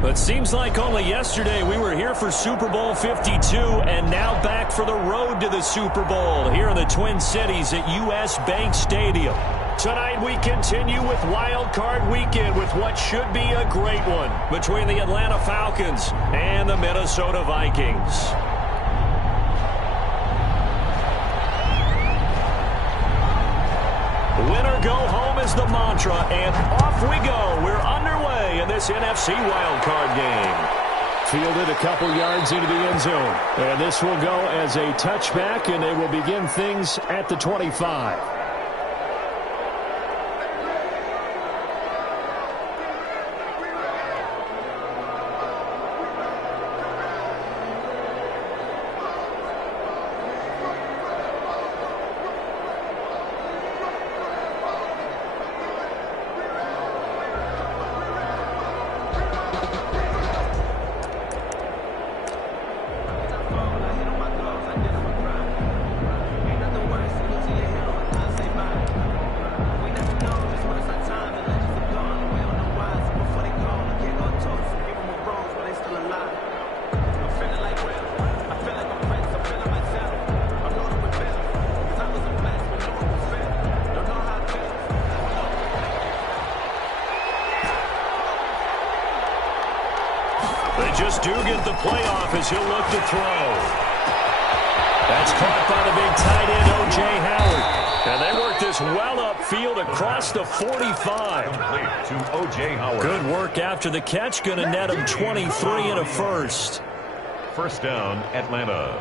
But seems like only yesterday we were here for Super Bowl 52 and now back for the road to the Super Bowl here in the Twin Cities at US Bank Stadium. Tonight we continue with Wild Card Weekend with what should be a great one between the Atlanta Falcons and the Minnesota Vikings. Winner go home is the mantra, and off we go. We're underway in this NFC wildcard game. Fielded a couple yards into the end zone. And this will go as a touchback, and they will begin things at the 25. They just do get the playoff as he'll look to throw. That's caught by the big tight end, O.J. Howard. And they work this well upfield across the 45. To O.J. Howard. Good work after the catch. Going to net him 23 and a first. First down, Atlanta.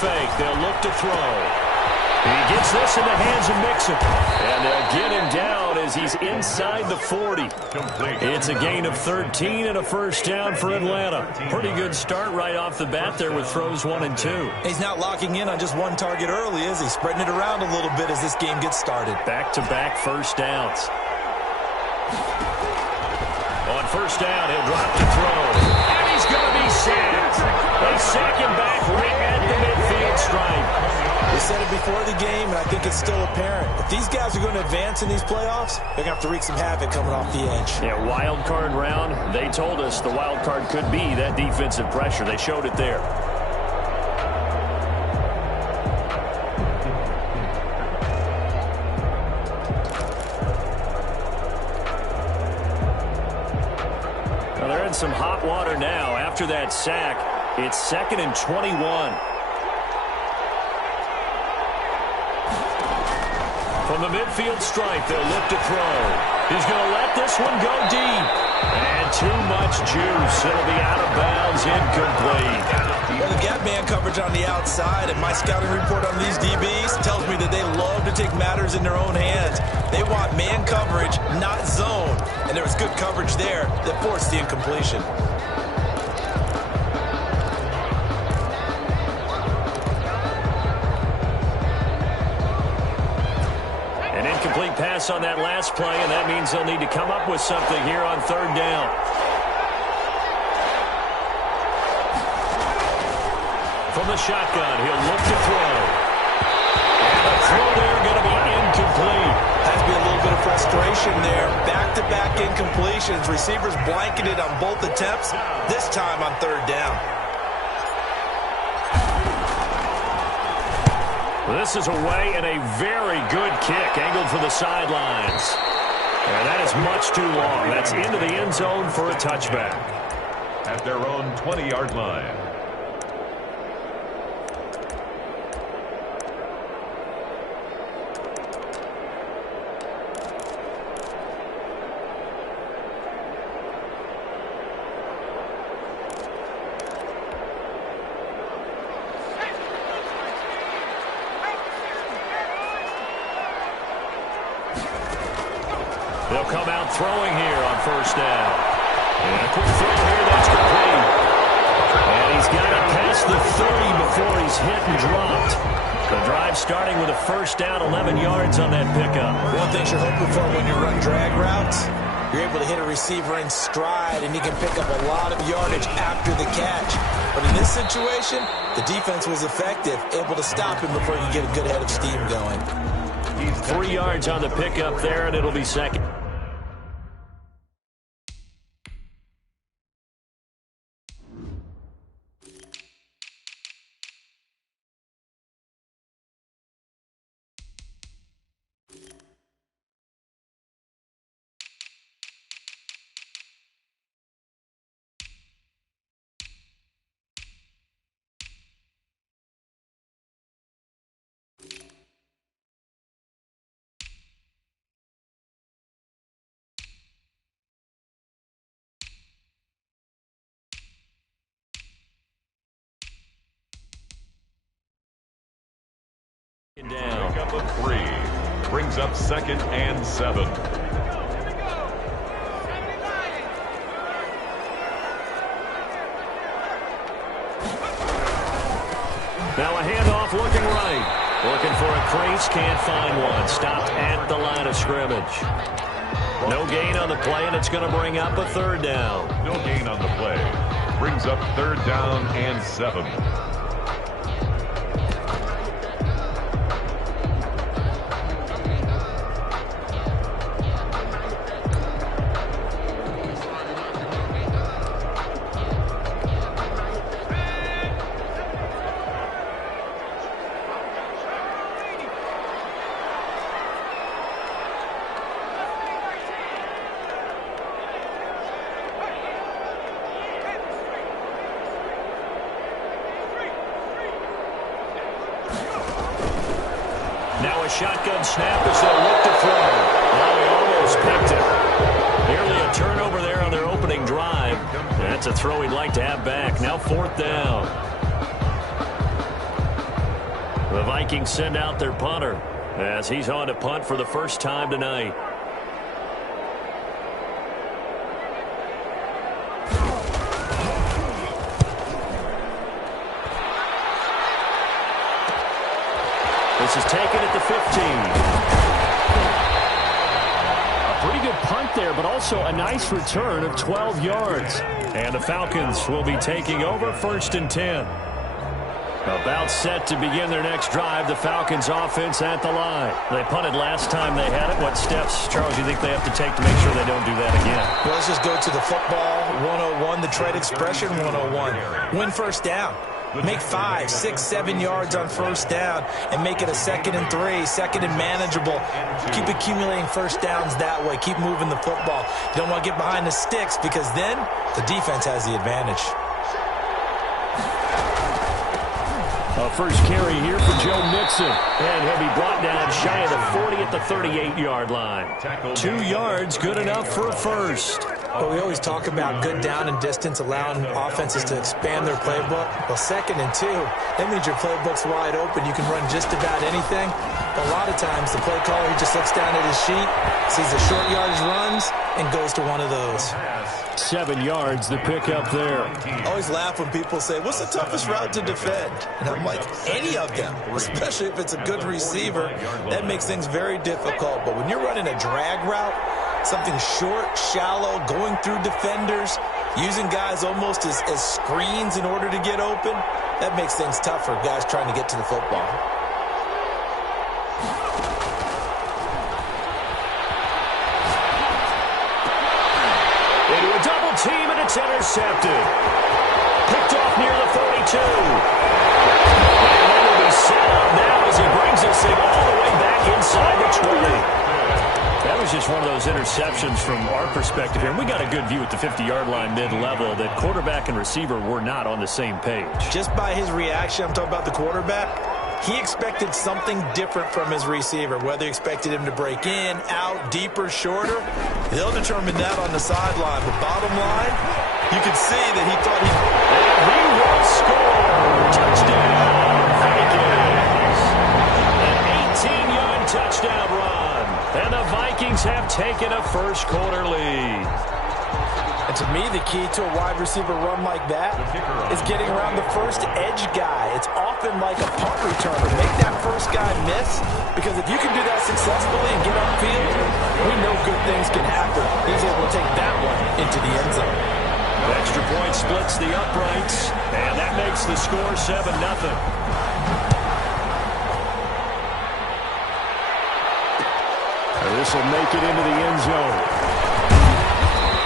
Fake. They'll look to throw. He gets this in the hands of Mixon. And they'll get him down as he's inside the 40. Complete. It's a gain of 13 and a first down for Atlanta. Pretty good start right off the bat there with throws 1 and 2. He's not locking in on just one target early, is he? Spreading it around a little bit as this game gets started. Back-to-back first downs. On first down, he'll drop to throw. And he's going to be sacked. They sack him back right at the midfield stripe. We said it before the game, and I think it's still apparent. If these guys are going to advance in these playoffs, they're going to have to wreak some havoc coming off the edge. Yeah, wild card round. They told us the wild card could be that defensive pressure. They showed it there. Well, they're in some hot water now. After that sack, it's 2nd and 21. From the midfield stripe, they'll look to throw. He's going to let this one go deep. And too much juice. It'll be out of bounds, incomplete. Well, they've got man coverage on the outside, and my scouting report on these DBs tells me that they love to take matters in their own hands. They want man coverage, not zone. And there was good coverage there that forced the incompletion. Incomplete pass on that last play, and that means they'll need to come up with something here on third down. From the shotgun, he'll look to throw. And the throw there going to be incomplete. Has to be a little bit of frustration there. Back-to-back incompletions. Receivers blanketed on both attempts, this time on third down. This is away and a very good kick angled for the sidelines. And that is much too long. That's into the end zone for a touchback. At their own 20-yard line. They'll come out throwing here on first down. And a quick throw here, that's complete. And he's got it past the 30 before he's hit and dropped. The drive starting with a first down, 11 yards on that pickup. One thing you're hoping for when you run drag routes, you're able to hit a receiver in stride, and he can pick up a lot of yardage after the catch. But in this situation, the defense was effective, able to stop him before he could get a good head of steam going. 3 yards on the pickup there, and it'll be second. Down. Pickup of 3. Brings up 2nd and 7. Now a handoff looking right. Looking for a crease, can't find one. Stopped at the line of scrimmage. No gain on the play, and it's going to bring up a 3rd down. No gain on the play. Brings up 3rd down and 7. Now a shotgun snap as they'll look to throw. Now he almost picked it. Nearly a turnover there on their opening drive. That's a throw he'd like to have back. Now 4th down. The Vikings send out their punter as he's on to punt for the first time tonight. This is taken at the 15. A pretty good punt there, but also a nice return of 12 yards. And the Falcons will be taking over 1st and 10. About set to begin their next drive, the Falcons offense at the line. They punted last time they had it. What steps, Charles, you think they have to take to make sure they don't do that again? Well, let's just go to the football 101, the trade expression 101. Win 1st down. Make 5, 6, 7 yards on 1st down and make it a 2nd and 3, 2nd and manageable. Keep accumulating 1st downs that way. Keep moving the football. You don't want to get behind the sticks because then the defense has the advantage. A first carry here for Joe Mixon. And he'll be brought down shy of the 40 at the 38-yard line. 2 yards, good enough for a first. But we always talk about good down and distance, allowing offenses to expand their playbook. Well, 2nd and 2, that means your playbook's wide open. You can run just about anything. But a lot of times, the play caller, he just looks down at his sheet, sees the short yardage runs, and goes to one of those. 7 yards, the pickup there. I always laugh when people say, what's the toughest route to defend? And I'm like, any of them, especially if it's a good receiver. That makes things very difficult. But when you're running a drag route, something short, shallow, going through defenders, using guys almost as screens in order to get open, that makes things tough for guys trying to get to the football. Into a double team, and it's intercepted. Picked off near the 42. And then will be set up now as he brings this thing all the way back inside the 20. That was just one of those interceptions from our perspective here. And we got a good view at the 50-yard line mid-level that quarterback and receiver were not on the same page. Just by his reaction, I'm talking about the quarterback, he expected something different from his receiver, whether he expected him to break in, out, deeper, shorter. They'll determine that on the sideline. But bottom line, you could see that he thought he will score. Touchdown, Vikings. An 18-yard touchdown run. And the Vikings have taken a first-quarter lead. And to me, the key to a wide receiver run like that is getting around the first edge guy. It's often like a punt returner. Make that guy miss? Because if you can do that successfully and get upfield, we know good things can happen. He's able to take that one into the end zone. Extra point splits the uprights, and that makes the score 7-0. This will make it into the end zone.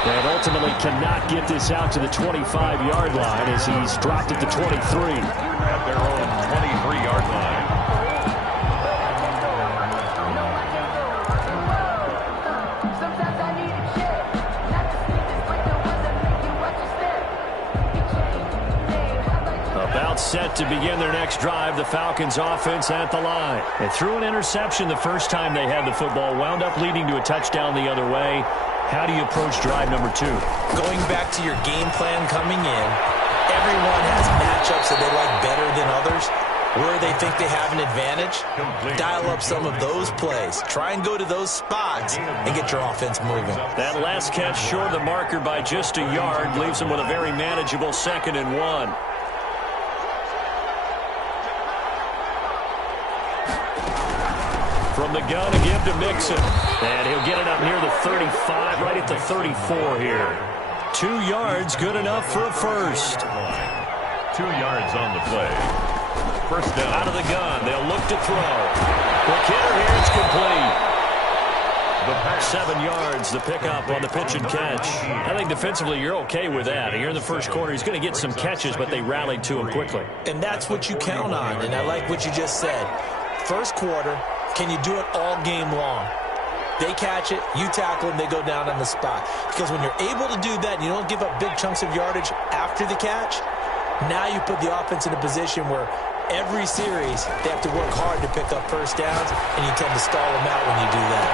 And ultimately cannot get this out to the 25-yard line as he's dropped at the 23. At their own 23-yard line. About set to begin their next drive, the Falcons offense at the line. They threw an interception the first time they had the football, wound up leading to a touchdown the other way. How do you approach drive number 2? Going back to your game plan coming in, everyone has matchups that they like better than others. Where they think they have an advantage, dial up some of those plays. Try and go to those spots and get your offense moving. That last catch short of the marker by just a yard leaves them with a very manageable 2nd and 1. From the gun again to Mixon. And he'll get it up near the 35, right at the 34 here. 2 yards, good enough for a first. 2 yards on the play. First down. Out of the gun, they'll look to throw. Quick hitter here, it's complete. 7 yards, the pickup on the pitch and catch. I think defensively you're okay with that. Here in the first quarter, he's going to get some catches, but they rallied to him quickly. And that's what you count on, and I like what you just said. First quarter, can you do it all game long? They catch it, you tackle them, they go down on the spot. Because when you're able to do that and you don't give up big chunks of yardage after the catch, now you put the offense in a position where every series they have to work hard to pick up first downs, and you tend to stall them out when you do that.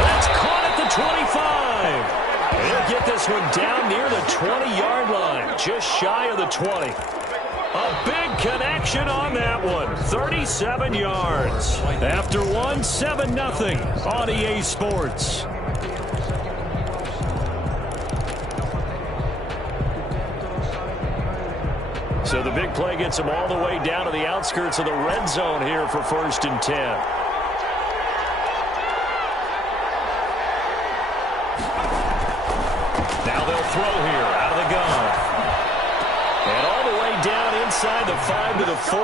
That's caught at the 25. They'll get this one down near the 20-yard line, just shy of the 20. A big connection on that one. 37 yards. After one, 7-0 on EA Sports. So the big play gets them all the way down to the outskirts of the red zone here for 1st and 10. Now they'll throw here out of the gun. And all the way down inside the 5 to the 4.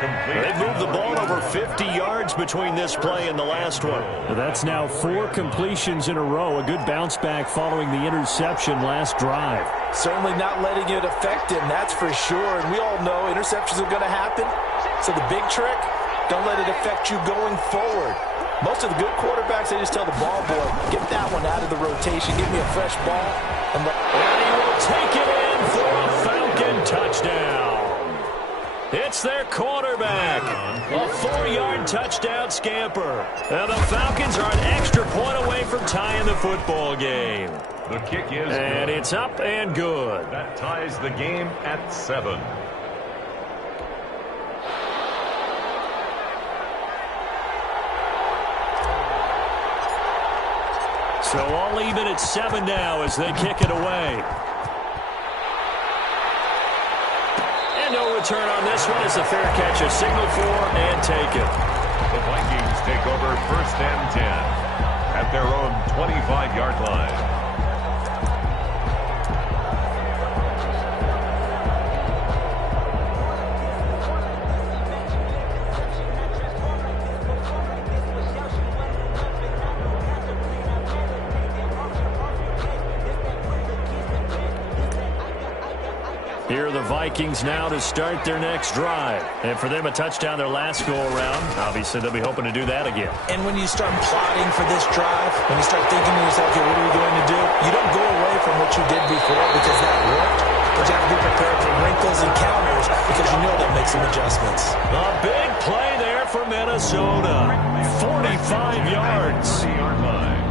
They've moved the ball over 50 yards between this play and the last one. Well, that's now 4 completions in a row. A good bounce back following the interception last drive. Certainly not letting it affect him, that's for sure. And we all know interceptions are going to happen. So the big trick, don't let it affect you going forward. Most of the good quarterbacks, they just tell the ball boy, get that one out of the rotation, give me a fresh ball. And he will take it in for a Falcon touchdown. It's their quarterback. A 4-yard touchdown scamper. And the Falcons are an extra point away from tying the football game. The kick is and good. It's up and good. That ties the game at 7. So all even at 7 now as they kick it away. And no return on this one as a fair catch, a signal for and taken. The Vikings take over 1st and 10 at their own 25-yard line. Here are the Vikings now to start their next drive. And for them, a touchdown their last go-around. Obviously, they'll be hoping to do that again. And when you start plotting for this drive, when you start thinking to yourself, okay, what are we going to do? You don't go away from what you did before because that worked. But you have to be prepared for wrinkles and counters because you know they'll make some adjustments. A big play there for Minnesota. 45 yards. 30-yard line.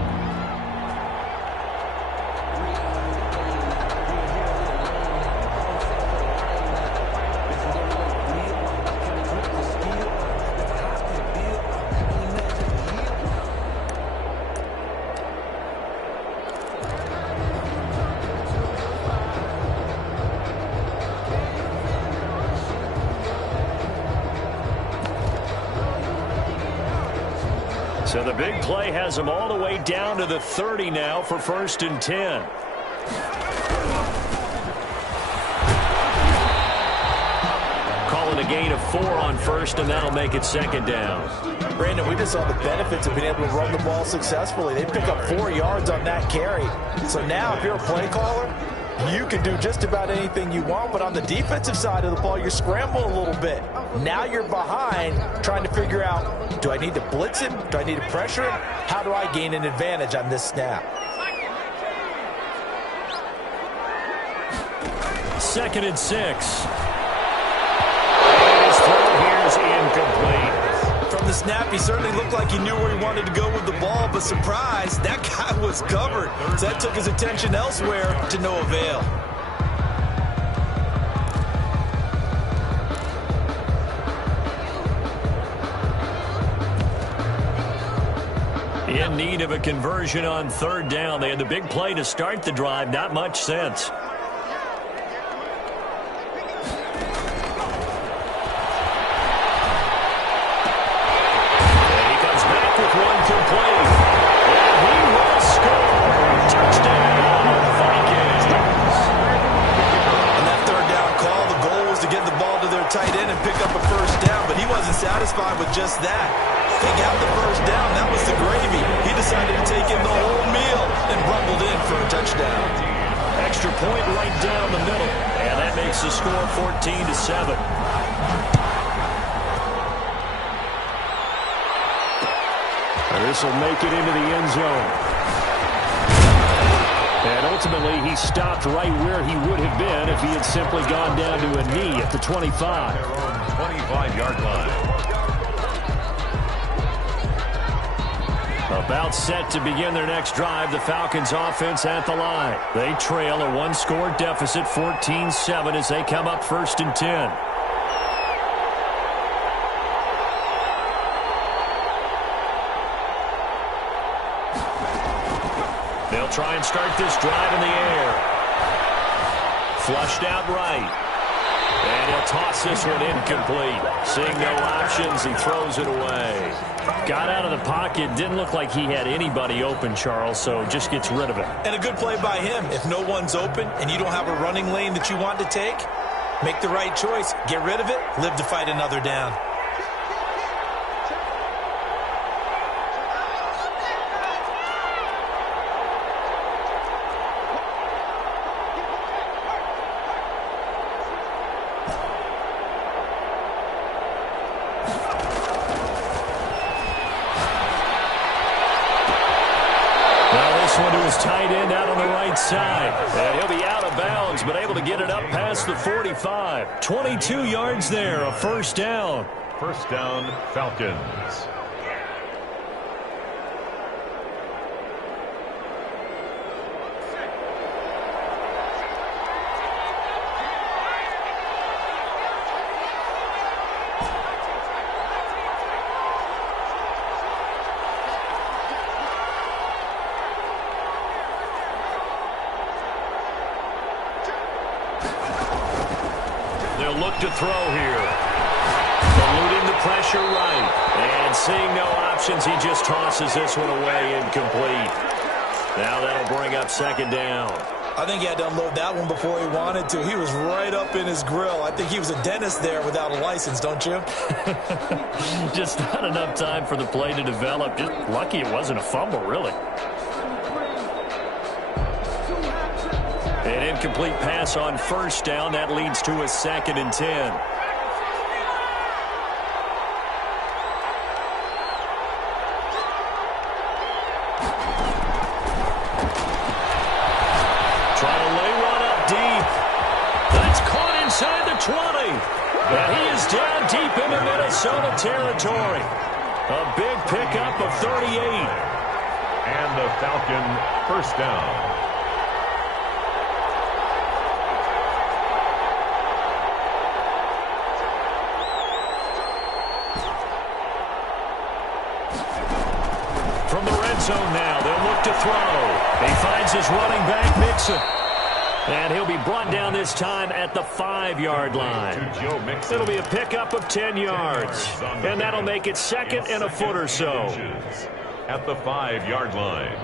So the big play has them all the way down to the 30 now for 1st and 10. Call it a gain of 4 on 1st, and that'll make it 2nd down. Brandon, we just saw the benefits of being able to run the ball successfully. They pick up 4 yards on that carry. So now if you're a play caller, you can do just about anything you want, but on the defensive side of the ball, you're scrambling a little bit. Now you're behind trying to figure out, do I need to blitz him? Do I need to pressure him? How do I gain an advantage on this snap? 2nd and 6. His throw here is incomplete. From the snap, he certainly looked like he knew where he wanted to go with the ball, but surprise, that guy was covered. So that took his attention elsewhere to no avail. In need of a conversion on 3rd down. They had the big play to start the drive. Not much sense. Satisfied with just that. They got the 1st down. That was the gravy. He decided to take in the whole meal and rumbled in for a touchdown. Extra point right down the middle. And that makes the score 14-7. And this will make it into the end zone. And ultimately, he stopped right where he would have been if he had simply gone down to a knee at the 25. 25-yard line. About set to begin their next drive, the Falcons offense at the line. They trail a 1-score deficit, 14-7, as they come up 1st and 10. They'll try and start this drive in the air. Flushed out right. And he'll toss this one incomplete. Seeing no options, he throws it away. Got out of the pocket. Didn't look like he had anybody open, Charles, so just gets rid of it. And a good play by him. If no one's open and you don't have a running lane that you want to take, make the right choice. Get rid of it. Live to fight another down. Tight end out on the right side. And he'll be out of bounds, but able to get it up past the 45. 22 yards there, a 1st down. 1st down, Falcons. Look to throw here. Eluding the pressure right. And seeing no options, he just tosses this one away incomplete. Now that'll bring up 2nd down. I think he had to unload that one before he wanted to. He was right up in his grill. I think he was a dentist there without a license, don't you? Just not enough time for the play to develop. Just lucky it wasn't a fumble, really. An incomplete pass on 1st down. That leads to a 2nd and 10. Trying to lay one up deep. That's caught inside the 20. And he is down deep into Minnesota territory. A big pickup of 38. And the Falcon 1st down. From the red zone now, they'll look to throw. He finds his running back, Mixon. And he'll be brought down this time at the 5-yard line. It'll be a pickup of 10 yards. And that'll make it 2nd and a foot or so. at the 5-yard line.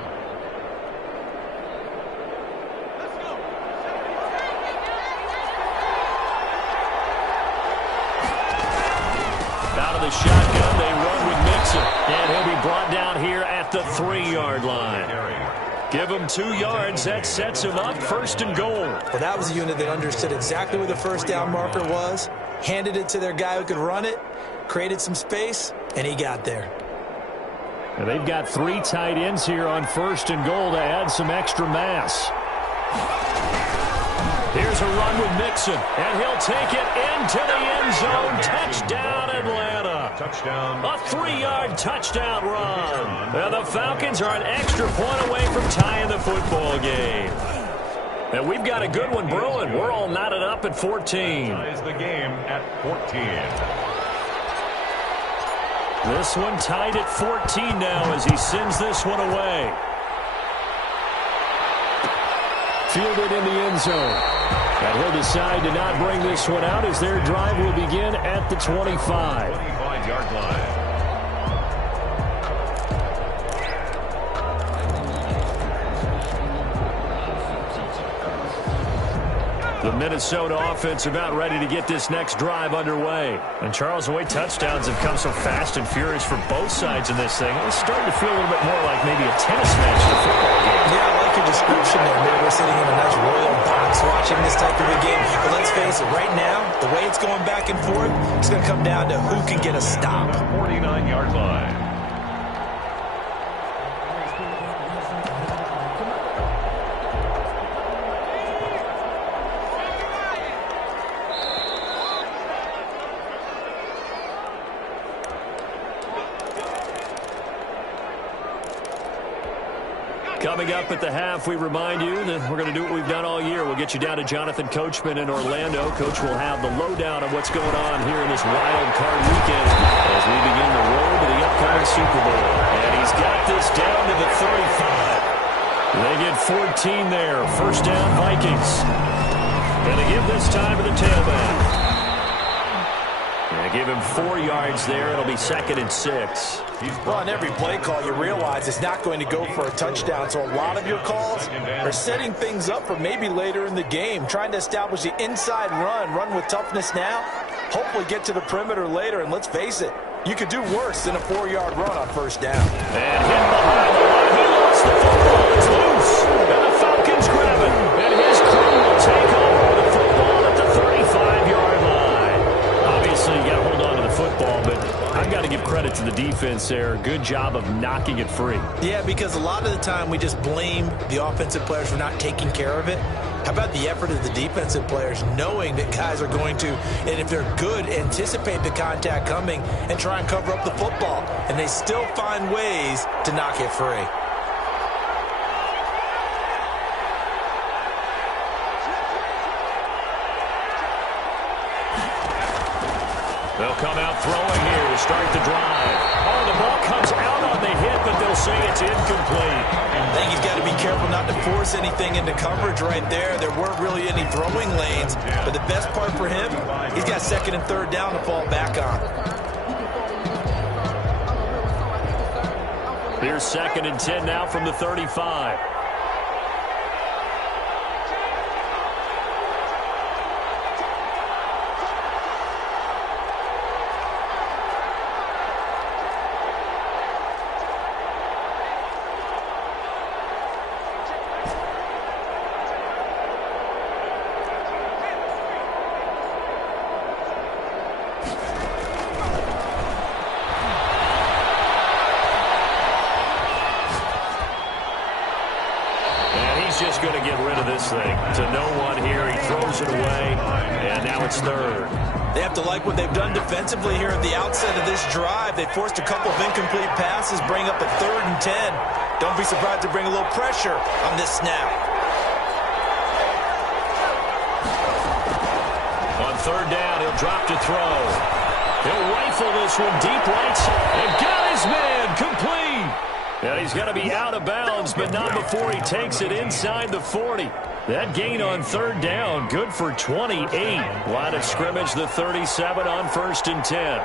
Out of the shotgun, they run with Mixon. And he'll be brought down here at the 3-yard line. Give him 2 yards. That sets him up 1st and goal. Well, that was a unit that understood exactly where the first down marker was, handed it to their guy who could run it, created some space, and he got there. And they've got 3 tight ends here on 1st and goal to add some extra mass. Here's a run with Mixon, and he'll take it into the end zone. Touchdown, Atlanta. Touchdown. A 3-yard touchdown run. And the Falcons are an extra point away from tying the football game. And we've got a good one brewing. We're all knotted up at 14. Ties the game at 14. This one tied at 14 now as he sends this one away. Fielded in the end zone. And he'll decide to not bring this one out as their drive will begin at the 25. 25-yard line. The Minnesota offense about ready to get this next drive underway. And Charles, the way touchdowns have come so fast and furious for both sides in this thing, it's starting to feel a little bit more like maybe a tennis match than a football game. Yeah, I like your description there. Maybe we're sitting in a nice royal box watching this type of a game. But let's face it, right now, the way it's going back and forth, it's going to come down to who can get a stop. 49-yard line. Coming up at the half, we remind you that we're going to do what we've done all year. We'll get you down to Jonathan Coachman in Orlando. Coach will have the lowdown of what's going on here in this wild card weekend as we begin the road to the upcoming Super Bowl. And he's got this down to the 35. They get 14 there. 1st down, Vikings. And they give this time to the tailback. And give him 4 yards there. It'll be 2nd and 6. Well, on every play call, you realize it's not going to go for a touchdown. So a lot of your calls are setting things up for maybe later in the game, trying to establish the inside run with toughness now, hopefully get to the perimeter later. And let's face it, you could do worse than a 4-yard run on 1st down. And hit behind the line. He lost the football. It's loose. And the Falcons grab it. And his crew will take over the football at the 35-yard line. Obviously, you got to hold on to the football, but I've got to give credit to the defense there. Good job of knocking it free. Yeah, because a lot of the time we just blame the offensive players for not taking care of it. How about the effort of the defensive players knowing that guys are going to, and if they're good, anticipate the contact coming and try and cover up the football. And they still find ways to knock it free. They'll come out throwing here to start the drive. Oh, the ball comes out on the hit, but they'll say it's incomplete. I think he's got to be careful not to force anything into coverage right there. There weren't really any throwing lanes, but the best part for him, he's got 2nd and 3rd down to fall back on. Here's 2nd and 10 now from the 35. Just going to get rid of this thing to no one here. He throws it away, and now it's 3rd. They have to like what they've done defensively here at the outset of this drive. They forced a couple of incomplete passes, bring up a 3rd and 10. Don't be surprised to bring a little pressure on this snap. On 3rd down, he'll drop to throw. He'll rifle this one deep right and got his man complete. And he's got to be out of bounds, but not before he takes it inside the 40. That gain on 3rd down, good for 28. Line of scrimmage, the 37 on 1st and 10.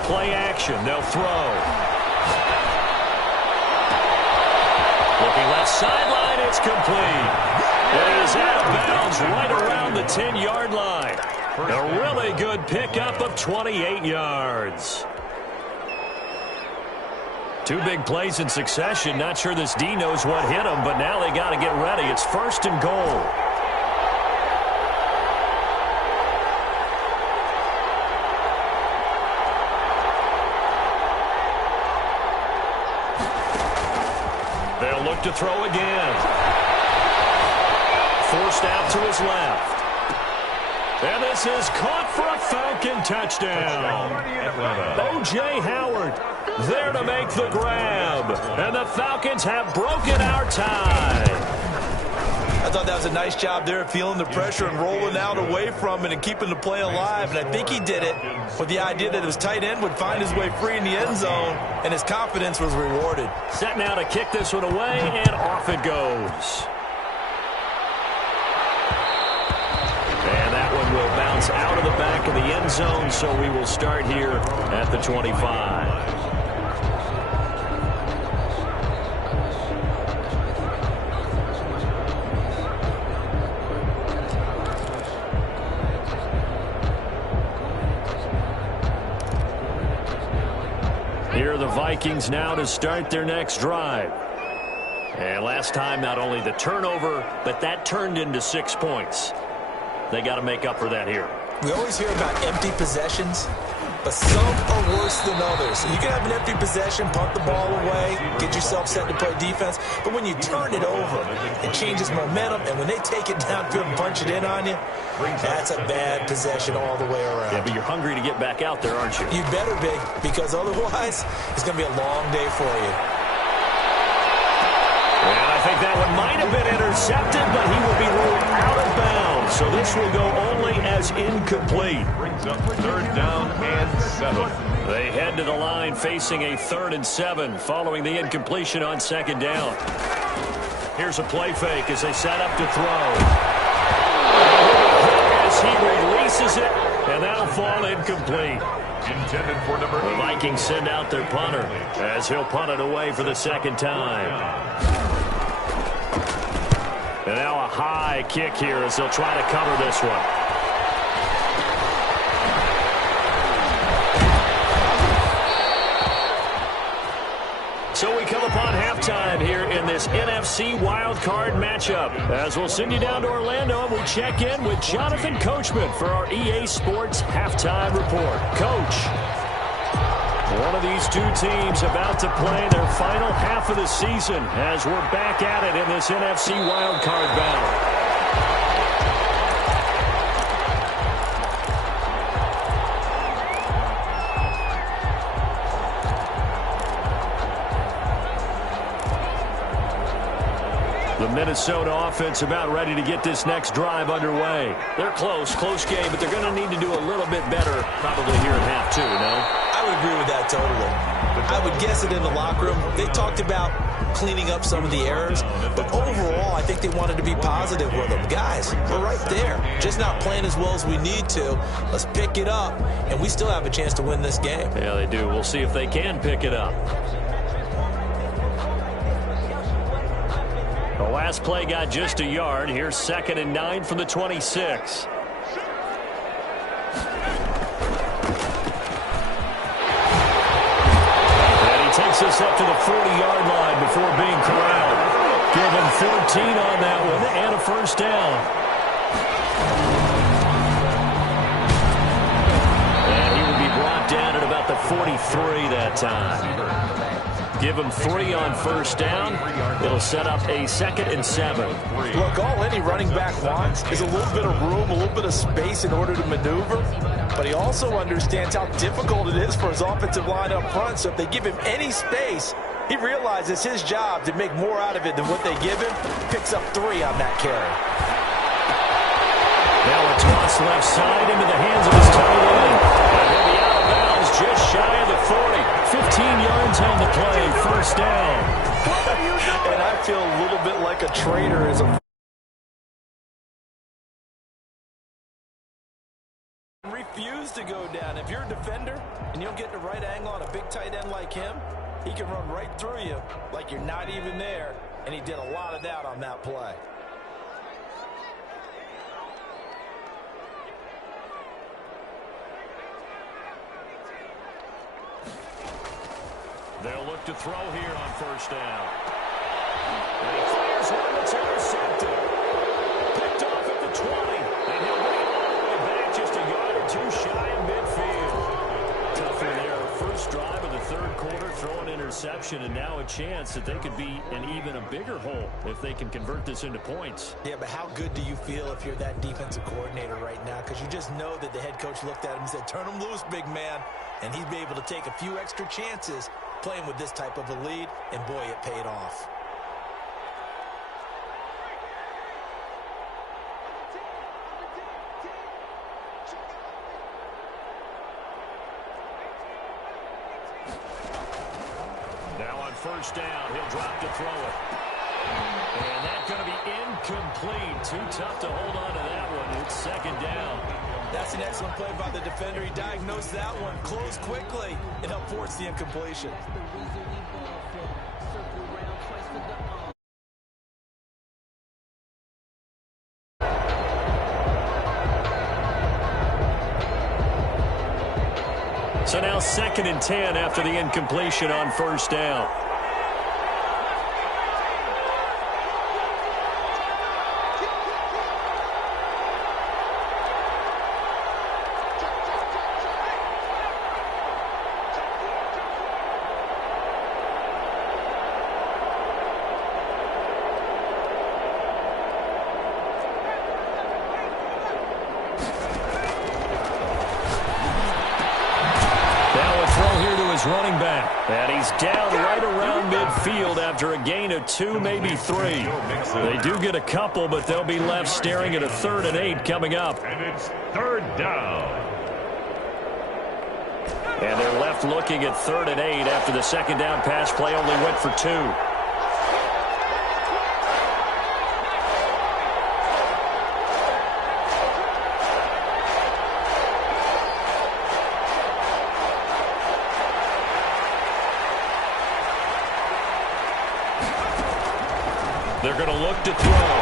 play action. They'll throw. Looking left sideline, it's complete. It is out of bounds right around the 10-yard line. A really good pickup of 28 yards. Two big plays in succession. Not sure this D knows what hit him, but now they got to get ready. It's 1st and goal. They'll look to throw again. Forced out to his left. And this is caught for a Falcon touchdown. O.J. Howard there to make the grab. And the Falcons have broken our tie. I thought that was a nice job there, feeling the pressure and rolling out away from it and keeping the play alive. And I think he did it with the idea that his tight end would find his way free in the end zone, and his confidence was rewarded. Set now to kick this one away, and off it goes. And that one will bounce out of the back of the end zone, so we will start here at the 25. Here are the Vikings now to start their next drive. And last time, not only the turnover, but that turned into 6 points. They got to make up for that here. We always hear about empty possessions, but some are worse than others. You can have an empty possession, punt the ball away, get yourself set to play defense, but when you turn it over, it changes momentum, and when they take it downfield and punch it in on you, that's a bad possession all the way around. Yeah, but you're hungry to get back out there, aren't you? You better be, because otherwise, it's going to be a long day for you. And I think that one might have been intercepted, but he will be ruled out of bounds. So this will go only as incomplete. Brings up 3rd down and 7. They head to the line facing a 3rd and 7 following the incompletion on 2nd down. Here's a play fake as they set up to throw. As he releases it, and that'll fall incomplete. Intended for number 8. The Vikings send out their punter as he'll punt it away for the 2nd time. And now a high kick here as they'll try to cover this one. So we come upon halftime here in this NFC wildcard matchup. As we'll send you down to Orlando, and we check in with Jonathan Coachman for our EA Sports Halftime Report. Coach, one of these two teams about to play their final half of the season as we're back at it in this NFC wildcard battle. The Minnesota offense about ready to get this next drive underway. They're close game, but they're going to need to do a little bit better probably here in half 2, no? I would agree with that totally. I would guess it in the locker room. They talked about cleaning up some of the errors, but overall, I think they wanted to be positive with them. Guys, we're right there. Just not playing as well as we need to. Let's pick it up, and we still have a chance to win this game. Yeah, they do. We'll see if they can pick it up. The last play got just a yard. Here's 2nd and 9 from the 26. And he takes us up to the 40-yard line before being corralled. Give him 14 on that one and a 1st down. And he will be brought down at about the 43 that time. Give him 3 on 1st down. It'll set up a 2nd and 7. Look, all any running back wants is a little bit of room, a little bit of space in order to maneuver. But he also understands how difficult it is for his offensive line up front. So if they give him any space, he realizes his job to make more out of it than what they give him. Picks up 3 on that carry. Now a toss left side into the hands of his tight end. And he'll be out of bounds just shy of the 40. 15 yards on the play, 1st down. And I feel a little bit like a traitor as a refuse to go down. If you're a defender and and you'll get the right angle on a big tight end like him, he can run right through you like you're not even there, and he did a lot of that on that play. They'll look to throw here on first down. And he fires one that's intercepted. Picked off at the 20. And he'll bring it all the way back just a yard or two shy of midfield. Tough one there. First drive of the third quarter, throw an interception, and now a chance that they could be in even a bigger hole if they can convert this into points. Yeah, but how good do you feel if you're that defensive coordinator right now? Because you just know that the head coach looked at him and said, turn him loose, big man. And he'd be able to take a few extra chances playing with this type of a lead, and boy, it paid off. Now on first down, he'll drop to throw it. And that's going to be incomplete. Too tough to hold on to that one. It's second down. That's an excellent play by the defender. He diagnosed that one, closed quickly, and helped force the incompletion. So now 2nd and 10 after the incompletion on first down. Running back, and he's down right around midfield after a gain of 2, maybe 3. They do get a couple, but they'll be left staring at a 3rd and 8 coming up. And it's 3rd down. And they're left looking at 3rd and 8 after the second down pass play only went for 2. They're going to look to throw.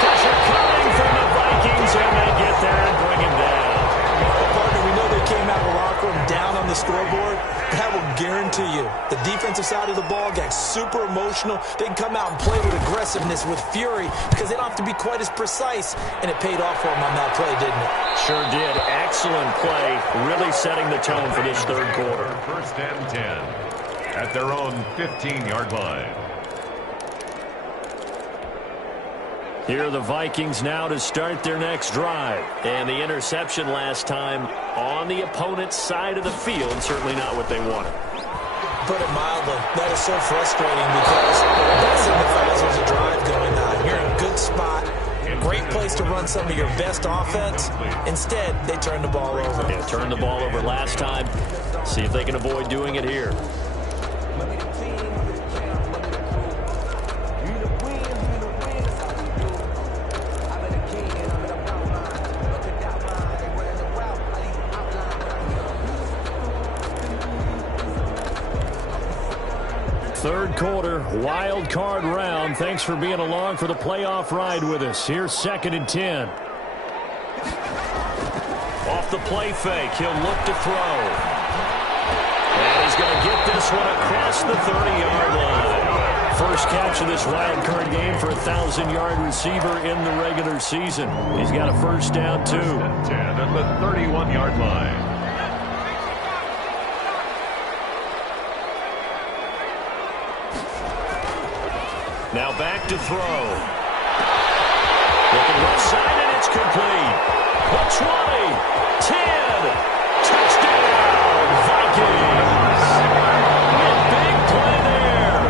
Pressure coming from the Vikings, and they get there and bring him down. Well, partner, we know they came out of the locker room down on the scoreboard. That will guarantee you the defensive side of the ball got super emotional. They can come out and play with aggressiveness, with fury, because they don't have to be quite as precise. And it paid off for them on that play, didn't it? Sure did. Excellent play, really setting the tone for this third quarter. 1st and 10 at their own 15-yard line. Here are the Vikings now to start their next drive. And the interception last time on the opponent's side of the field. Certainly not what they wanted. Put it mildly, that is so frustrating because that signifies there's a drive going on. You're in a good spot. Great place to run some of your best offense. Instead, they turn the ball over. Yeah, turned the ball over last time. See if they can avoid doing it here. Third quarter, wild card round. Thanks for being along for the playoff ride with us. Here's 2nd and 10. Off the play fake, he'll look to throw. And he's going to get this one across the 30-yard line. First catch of this wild card game for a 1,000-yard receiver in the regular season. He's got a first down, too. 10 at the 31-yard line. Now back to throw. Looking left side, and it's complete. The 20, 10, touchdown, Vikings. A big play there.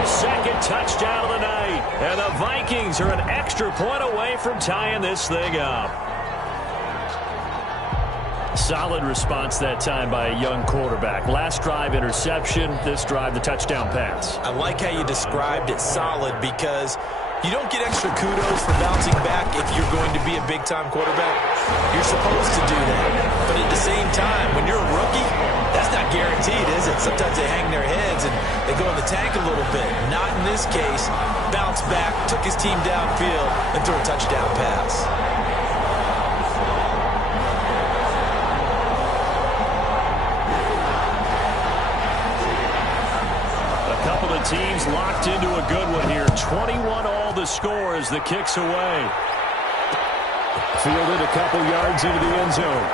His 2nd touchdown of the night. And the Vikings are an extra point away from tying this thing up. Solid response that time by a young quarterback. Last drive, interception. This drive, the touchdown pass. I like how you described it, solid, because You don't get extra kudos for bouncing back if you're going to be a big-time quarterback. You're supposed to do that. But at the same time, when you're a rookie, that's not guaranteed, is it? Sometimes they hang their heads and they go in the tank a little bit. Not in this case. Bounced back, took his team downfield, and threw a touchdown pass. Teams locked into a good one here. 21 all the score as the kick's away. Fielded a couple yards into the end zone.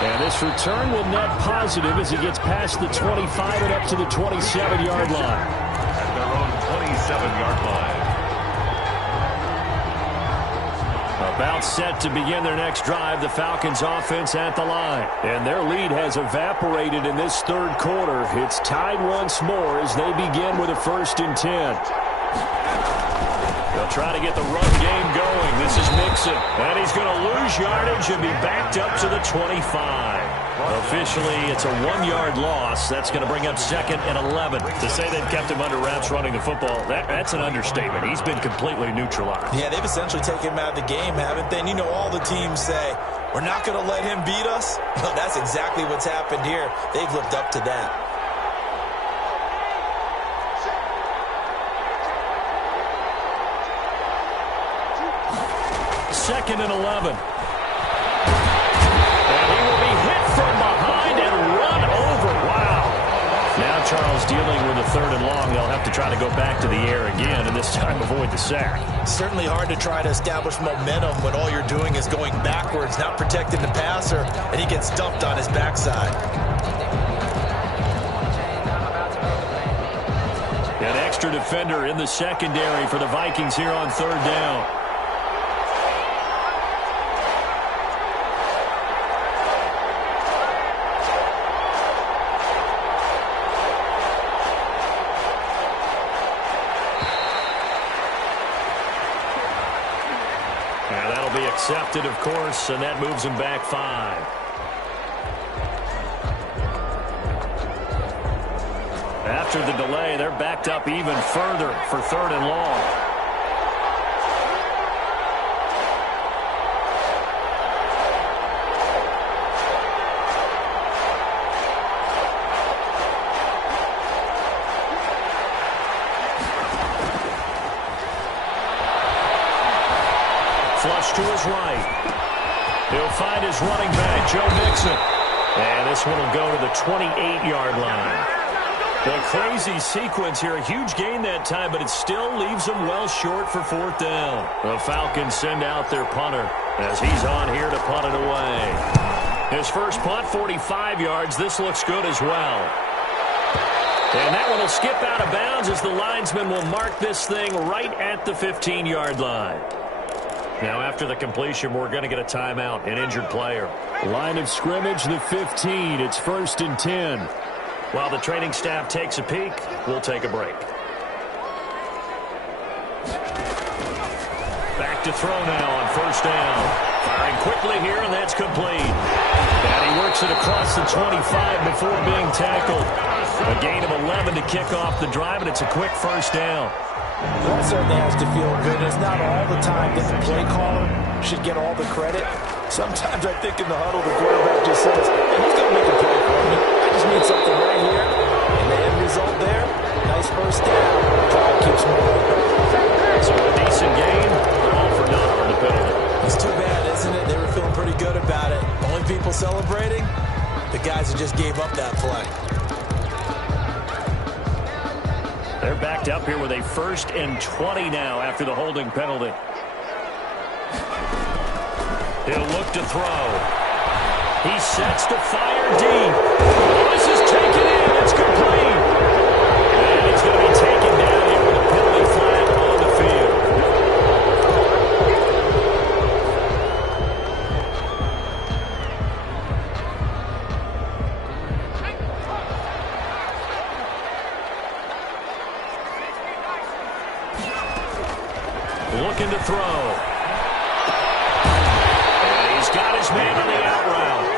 And this return will net positive as he gets past the 25 and up to the 27-yard line. At their own 27-yard line. About set to begin their next drive, the Falcons offense at the line. And their lead has evaporated in this third quarter. It's tied once more as they begin with a 1st and 10. They'll try to get the run game going. This is Mixon. And he's going to lose yardage and be backed up to the 25. Officially, it's a 1-yard loss. That's going to bring up 2nd and 11. To say they've kept him under wraps running the football, that's an understatement. He's been completely neutralized. Yeah, they've essentially taken him out of the game, haven't they? And you know, all the teams say, we're not going to let him beat us. Well, that's exactly what's happened here. They've lived up to that. Second and 11. And he will be hit from behind and run over. Wow. Now Charles dealing with a 3rd and long. They'll have to try to go back to the air again, and this time avoid the sack. Certainly hard to try to establish momentum when all you're doing is going backwards, not protecting the passer, and he gets dumped on his backside. An extra defender in the secondary for the Vikings here on 3rd down. Accepted, of course, and that moves him back 5. After the delay, they're backed up even further for 3rd and long. Flush to his right. He'll find his running back, Joe Mixon. And this one will go to the 28-yard line. A crazy sequence here. A huge gain that time, but it still leaves them well short for 4th down. The Falcons send out their punter as he's on here to punt it away. His first punt, 45 yards. This looks good as well. And that one will skip out of bounds as the linesman will mark this thing right at the 15-yard line. Now, after the completion, we're going to get a timeout, an injured player. Line of scrimmage, the 15. It's 1st and 10. While the training staff takes a peek, we'll take a break. Back to throw now on 1st down. Firing quickly here, and that's complete. And he works it across the 25 before being tackled. A gain of 11 to kick off the drive, and it's a quick 1st down. That certainly has to feel good. It's not all the time that the play caller should get all the credit. Sometimes I think in the huddle, the quarterback just says, hey, who's going to make a play for me? I just need something right here. And the end result there, nice 1st down. The drive keeps moving. So a decent game, but all for naught on the penalty. It's too bad, isn't it? They were feeling pretty good about it. Only people celebrating, the guys who just gave up that play. They're backed up here with a 1st and 20 now after the holding penalty. He'll look to throw. He sets to fire deep. Oh, this is taken in. It's complete. And it's going to be taken down here with a penalty flag on the field. Looking to throw. And he's got his man on the out route.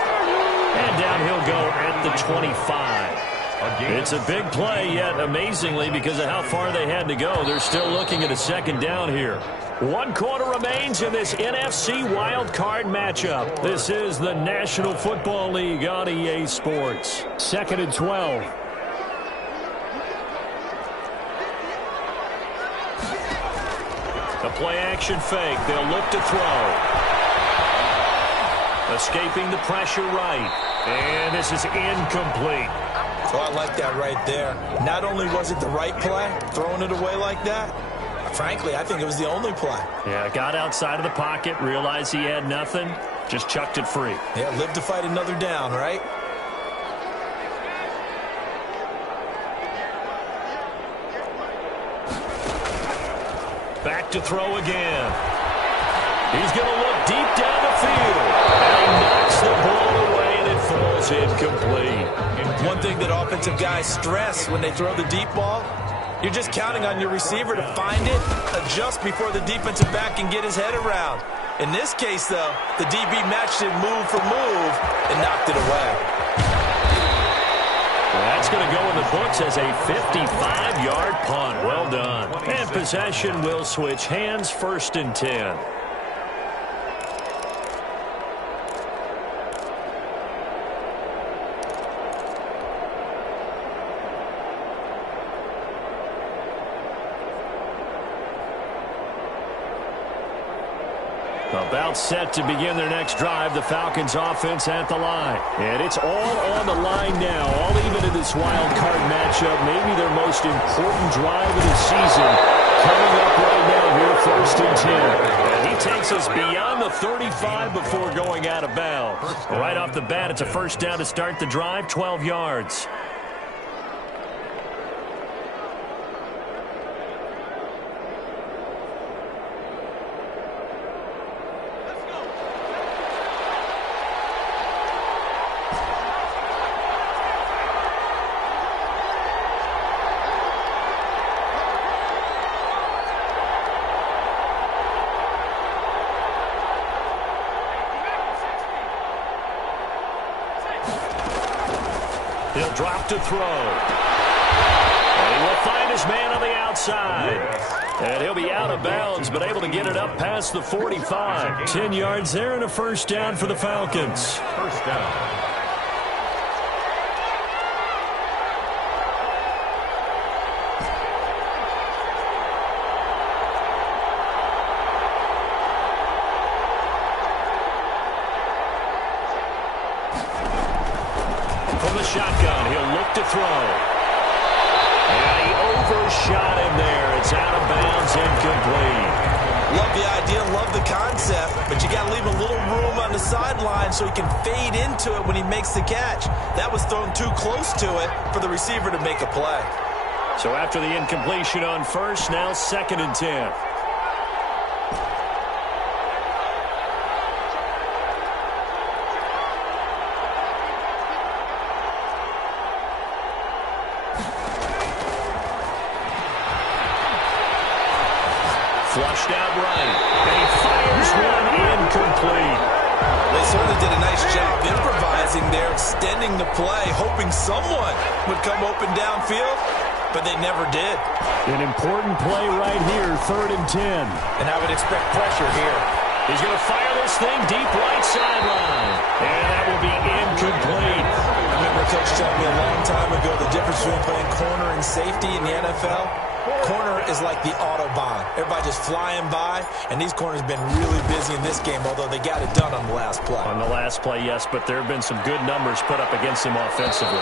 And down he'll go at the 25. It's a big play, yet amazingly, because of how far they had to go, they're still looking at a second down here. 1 quarter remains in this NFC Wild Card matchup. This is the National Football League on EA Sports. 2nd and 12. The play-action fake. They'll look to throw. Escaping the pressure right. And this is incomplete. So I like that right there. Not only was it the right play, throwing it away like that, frankly, I think it was the only play. Yeah, got outside of the pocket, realized he had nothing, just chucked it free. Yeah, live to fight another down, right? Back to throw again. He's going to look deep down the field. And he knocks the ball away, and it falls incomplete. One thing that offensive guys stress when they throw the deep ball, you're just counting on your receiver to find it, adjust before the defensive back can get his head around. In this case, though, the DB matched it move for move and knocked it away. That's going to go in the books as a 55-yard punt. Well done. And possession will switch hands, 1st and 10. About set to begin their next drive. The Falcons offense at the line. And it's all on the line now. All even in this wild card matchup. Maybe their most important drive of the season. Coming up right now here, 1st and 10. And he takes us beyond the 35 before going out of bounds. Right off the bat, it's a 1st down to start the drive, 12 yards. He'll drop to throw. And he will find his man on the outside. And he'll be out of bounds, but able to get it up past the 45. 10 yards there and a 1st down for the Falcons. 1st down. From the shotgun, he'll look to throw. And he overshot him there. It's out of bounds, incomplete. Love the idea, love the concept, but you got to leave a little room on the sideline so he can fade into it when he makes the catch. That was thrown too close to it for the receiver to make a play. So after the incompletion on 1st, now 2nd and 10. Flushed out right. And he fires one incomplete. They certainly did a nice job improvising there, extending the play, hoping someone would come open downfield, but they never did. An important play right here, 3rd and 10. And I would expect pressure here. He's going to fire this thing deep right sideline. And that will be incomplete. I remember Coach telling me a long time ago the difference between playing corner and safety in the NFL. Corner is like the Autobahn. Everybody just flying by, and these corners have been really busy in this game, although they got it done on the last play. On the last play, yes, but there have been some good numbers put up against him offensively.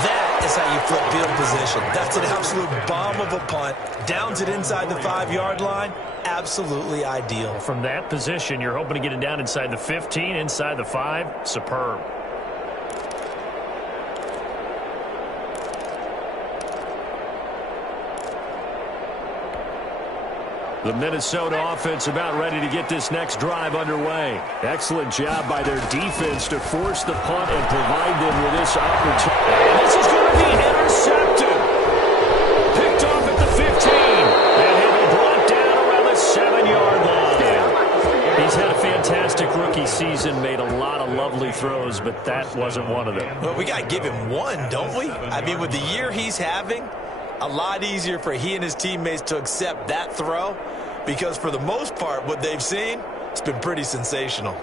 That is how you flip field position. That's an absolute bomb of a punt. Downs it inside the 5-yard line. Absolutely ideal. From that position, you're hoping to get it down inside the 15, inside the 5. Superb. The Minnesota offense about ready to get this next drive underway. Excellent job by their defense to force the punt and provide them with this opportunity. And this is going to be intercepted. Picked off at the 15. And he'll be brought down around the 7-yard line. He's had a fantastic fantastic rookie season, made a lot of lovely throws, but that wasn't one of them. Well, we got to give him one, don't we? I mean, with the year he's having, a lot easier for he and his teammates to accept that throw, because for the most part, what they've seen, it's been pretty sensational.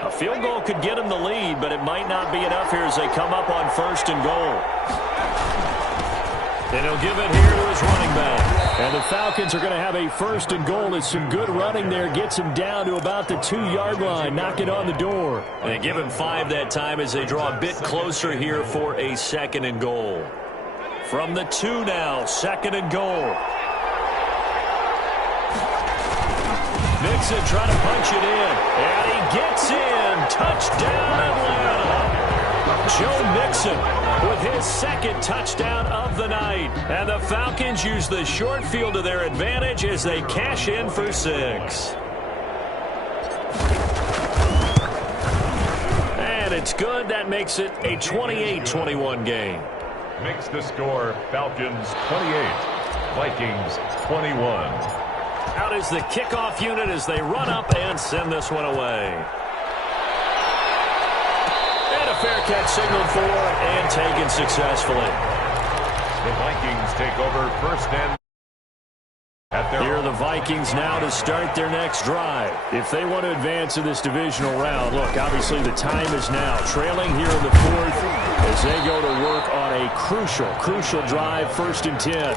A field goal could get him the lead, but it might not be enough here as they come up on 1st and goal. And he'll give it here to his running back. And the Falcons are going to have a 1st and goal as some good running there gets him down to about the 2-yard line. Knock it on the door. And they give him 5 that time as they draw a bit closer here for a 2nd and goal. From the 2 now, 2nd and goal. Mixon trying to punch it in. And he gets in. Touchdown, Atlanta. Joe Mixon with his 2nd touchdown of the night. And the Falcons use the short field to their advantage as they cash in for 6. And it's good. That makes it a 28-21 game. Makes the score Falcons 28, Vikings 21. Out is the kickoff unit as they run up and send this one away. Fair catch signaled for and taken successfully. The Vikings take over 1st and at their... Here are the Vikings now to start their next drive. If they want to advance in this divisional round, look, obviously the time is now. Trailing here in the 4th as they go to work on a crucial drive, 1st and 10.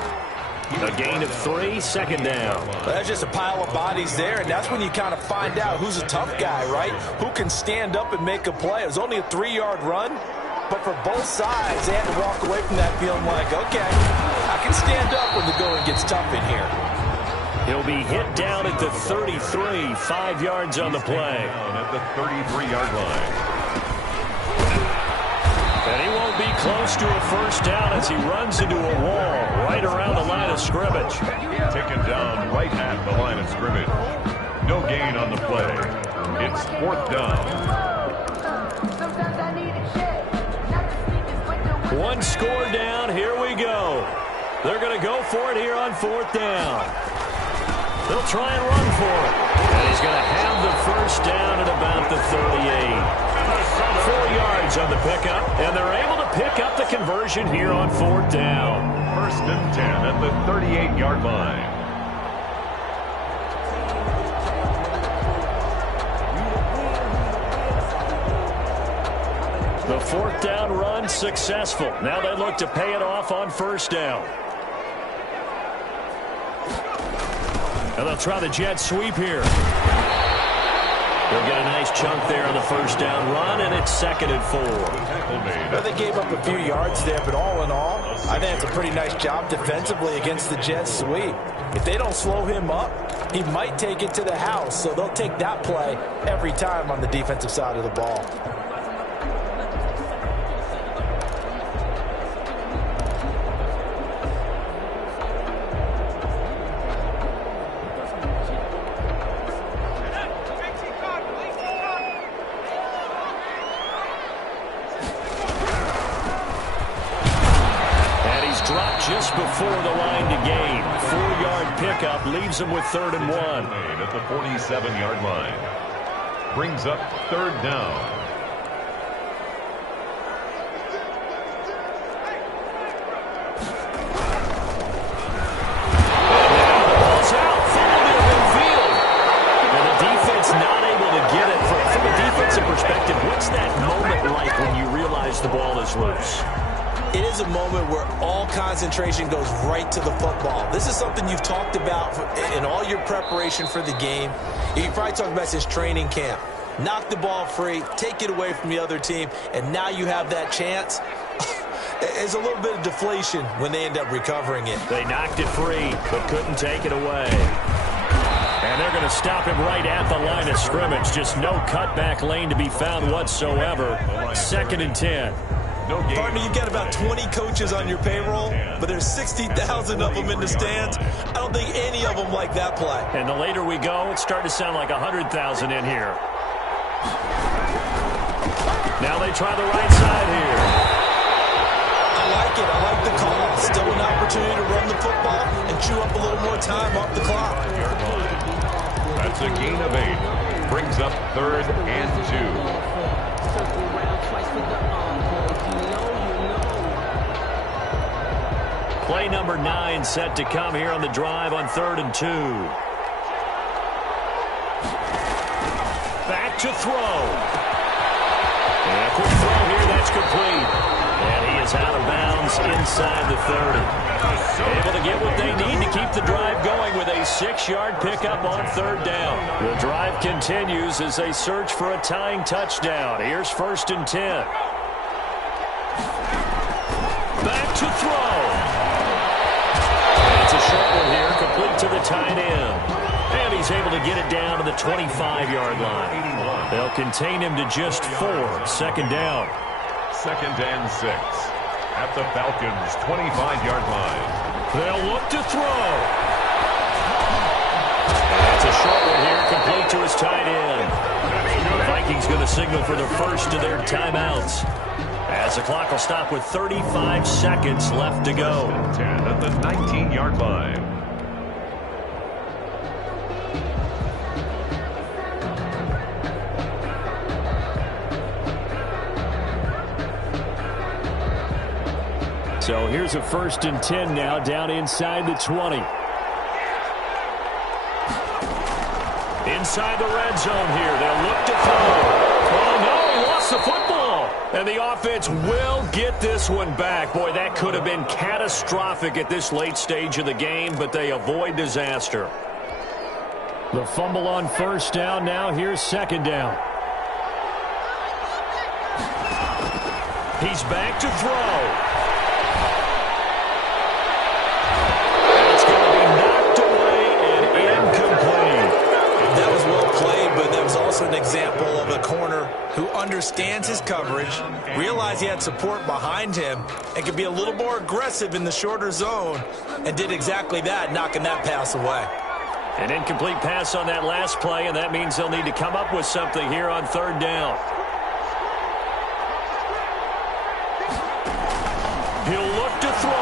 A gain of 3, 2nd down. Well, that's just a pile of bodies there, and that's when you kind of find out who's a tough guy, right? Who can stand up and make a play. It was only a 3-yard run, but for both sides, they had to walk away from that feeling like, okay, I can stand up when the going gets tough in here. He'll be hit down at the 33, 5 yards on the play. At the 33-yard line. And he won't be close to a 1st down as he runs into a wall right around the line of scrimmage. Taken down right at the line of scrimmage. No gain on the play. It's 4th down. One score down. Here we go. They're going to go for it here on 4th down. They'll try and run for it. And he's going to have the 1st down at about the 38. 4 yards on the pickup, and they're able to pick up the conversion here on 4th down. 1st and 10 at the 38-yard line. The 4th down run successful. Now they look to pay it off on 1st down. And they'll try the jet sweep here. They'll get a nice chunk there on the 1st down run, and it's 2nd and 4. Well, they gave up a few yards there, but all in all, I think it's a pretty nice job defensively against the jet sweep. If they don't slow him up, he might take it to the house, so they'll take that play every time on the defensive side of the ball. Just before the line to gain. 4-yard pickup leaves them with 3rd and 1. At the 47-yard line. Brings up 3rd down. Ball's out. Fumbled in midfield. And the defense not able to get it. From a defensive perspective, what's that moment like when you realize the ball is loose? It is a moment where all concentration goes right to the football. This is something you've talked about in all your preparation for the game. You probably talked about since training camp. Knock the ball free, take it away from the other team, and now you have that chance. There's a little bit of deflation when they end up recovering it. They knocked it free, but couldn't take it away. And they're going to stop him right at the line of scrimmage. Just no cutback lane to be found whatsoever. 2nd and 10. Partner, you've got about 20 coaches on your payroll, but there's 60,000 of them in the stands. I don't think any of them like that play. And the later we go, it's starting to sound like 100,000 in here. Now they try the right side here. I like it. I like the call. Still an opportunity to run the football and chew up a little more time off the clock. At It's a gain of 8. Brings up 3rd and 2. Play number 9 set to come here on the drive on 3rd and 2. Back to throw. And a quick throw here, that's complete. And he is out of bounds inside the 30. Able to get what they need to keep the drive going with a 6-yard pickup on 3rd down. The drive continues as they search for a tying touchdown. Here's 1st and 10. Back to throw. It's a short one here, complete to the tight end. And he's able to get it down to the 25-yard line. They'll contain him to just 4. 2nd down. 2nd and 6. At the Falcons' 25-yard line. They'll look to throw. That's a short one here, complete to his tight end. The Vikings going to signal for the first of their timeouts, as the clock will stop with 35 seconds left to go. 10 at the 19-yard line. So here's a 1st and 10 now, down inside the 20. Inside the red zone here. They'll look to throw. Oh, no, he lost the football. And the offense will get this one back. Boy, that could have been catastrophic at this late stage of the game, but they avoid disaster. The fumble on 1st down. Now here's 2nd down. He's back to throw. An example of a corner who understands his coverage, realized he had support behind him, and could be a little more aggressive in the shorter zone, and did exactly that, knocking that pass away. An incomplete pass on that last play, and that means they'll need to come up with something here on 3rd down. He'll look to throw.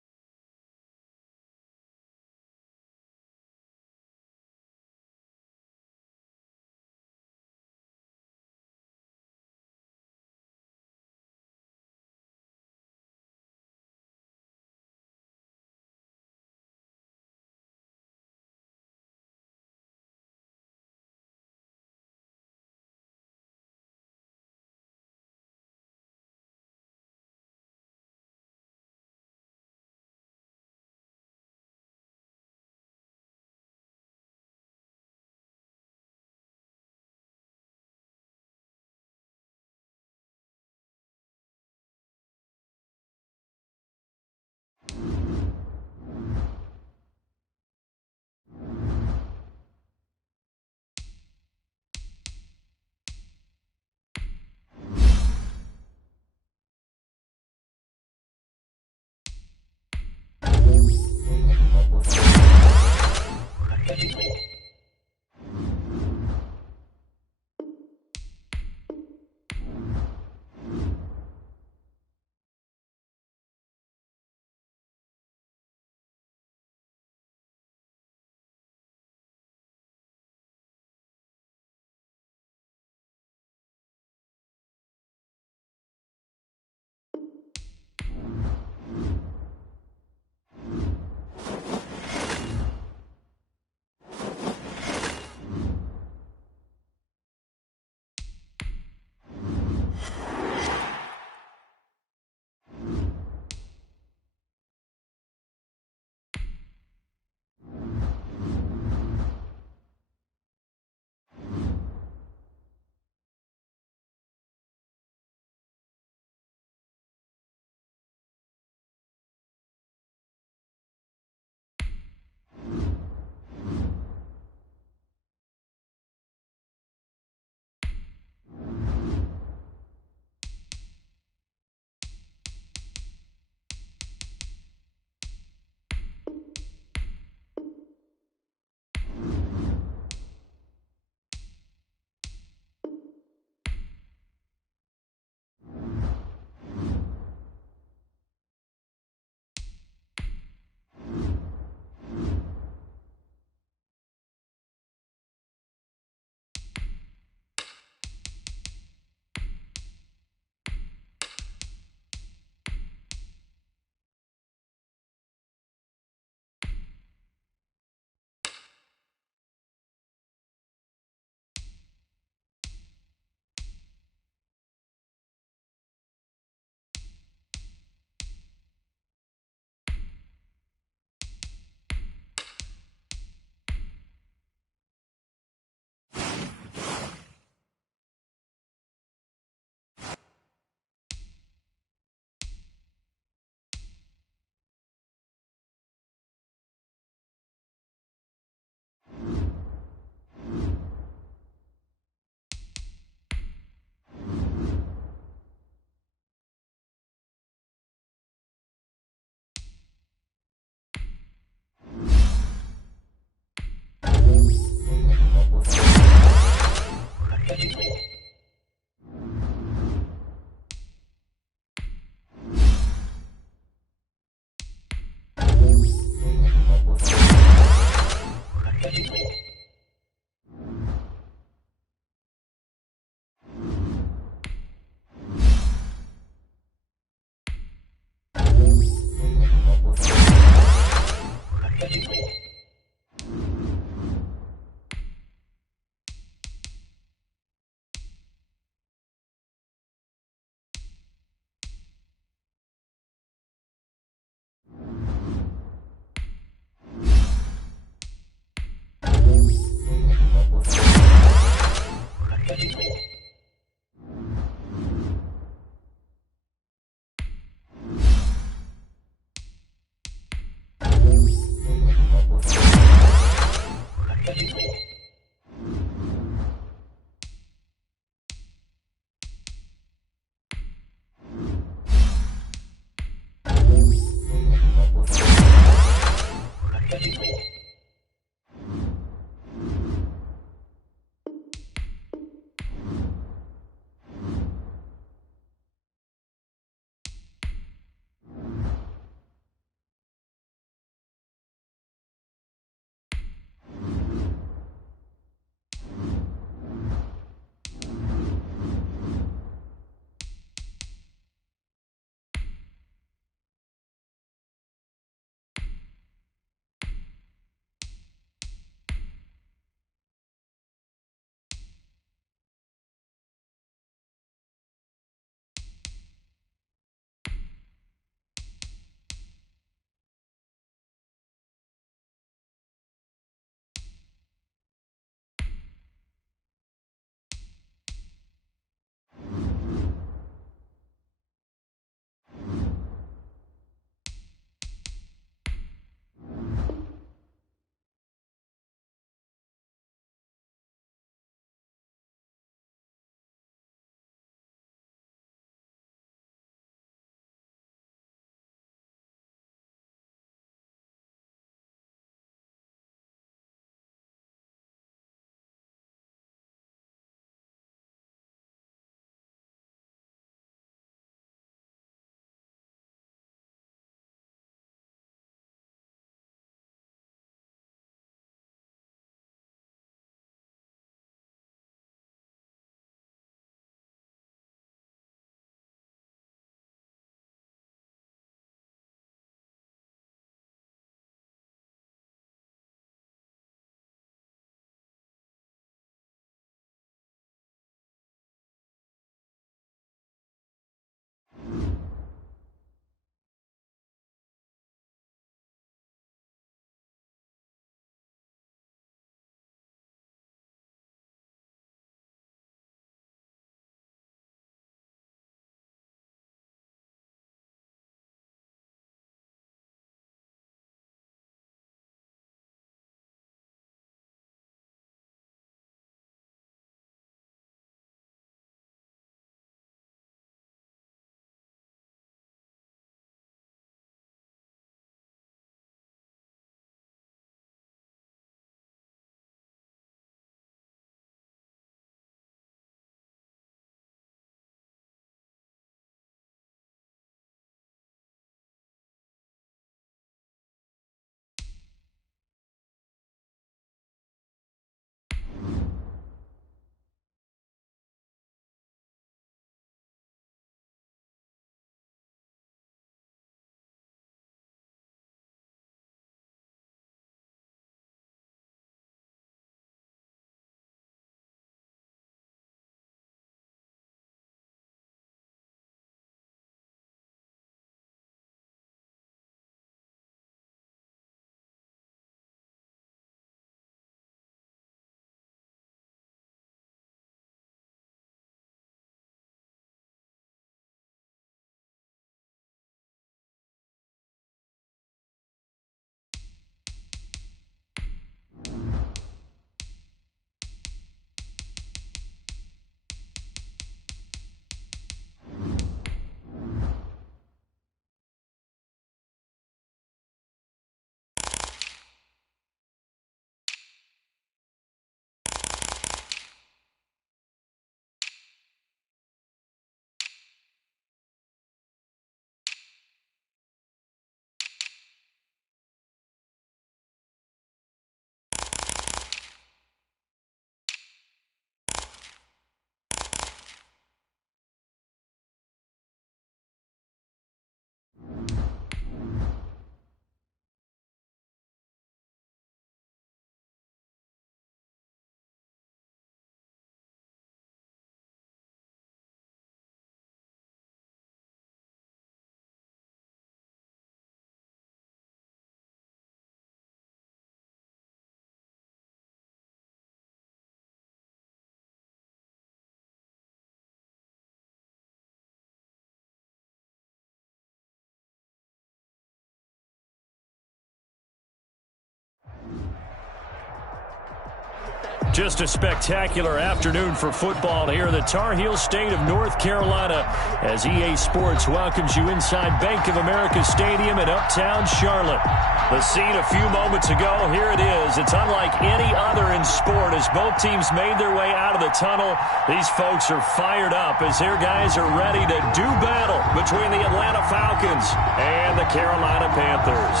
Just a spectacular afternoon for football here in the Tar Heel state of North Carolina as EA Sports welcomes you inside Bank of America Stadium in uptown Charlotte. The scene a few moments ago, here it is. It's unlike any other in sport as both teams made their way out of the tunnel. These folks are fired up as their guys are ready to do battle between the Atlanta Falcons and the Carolina Panthers.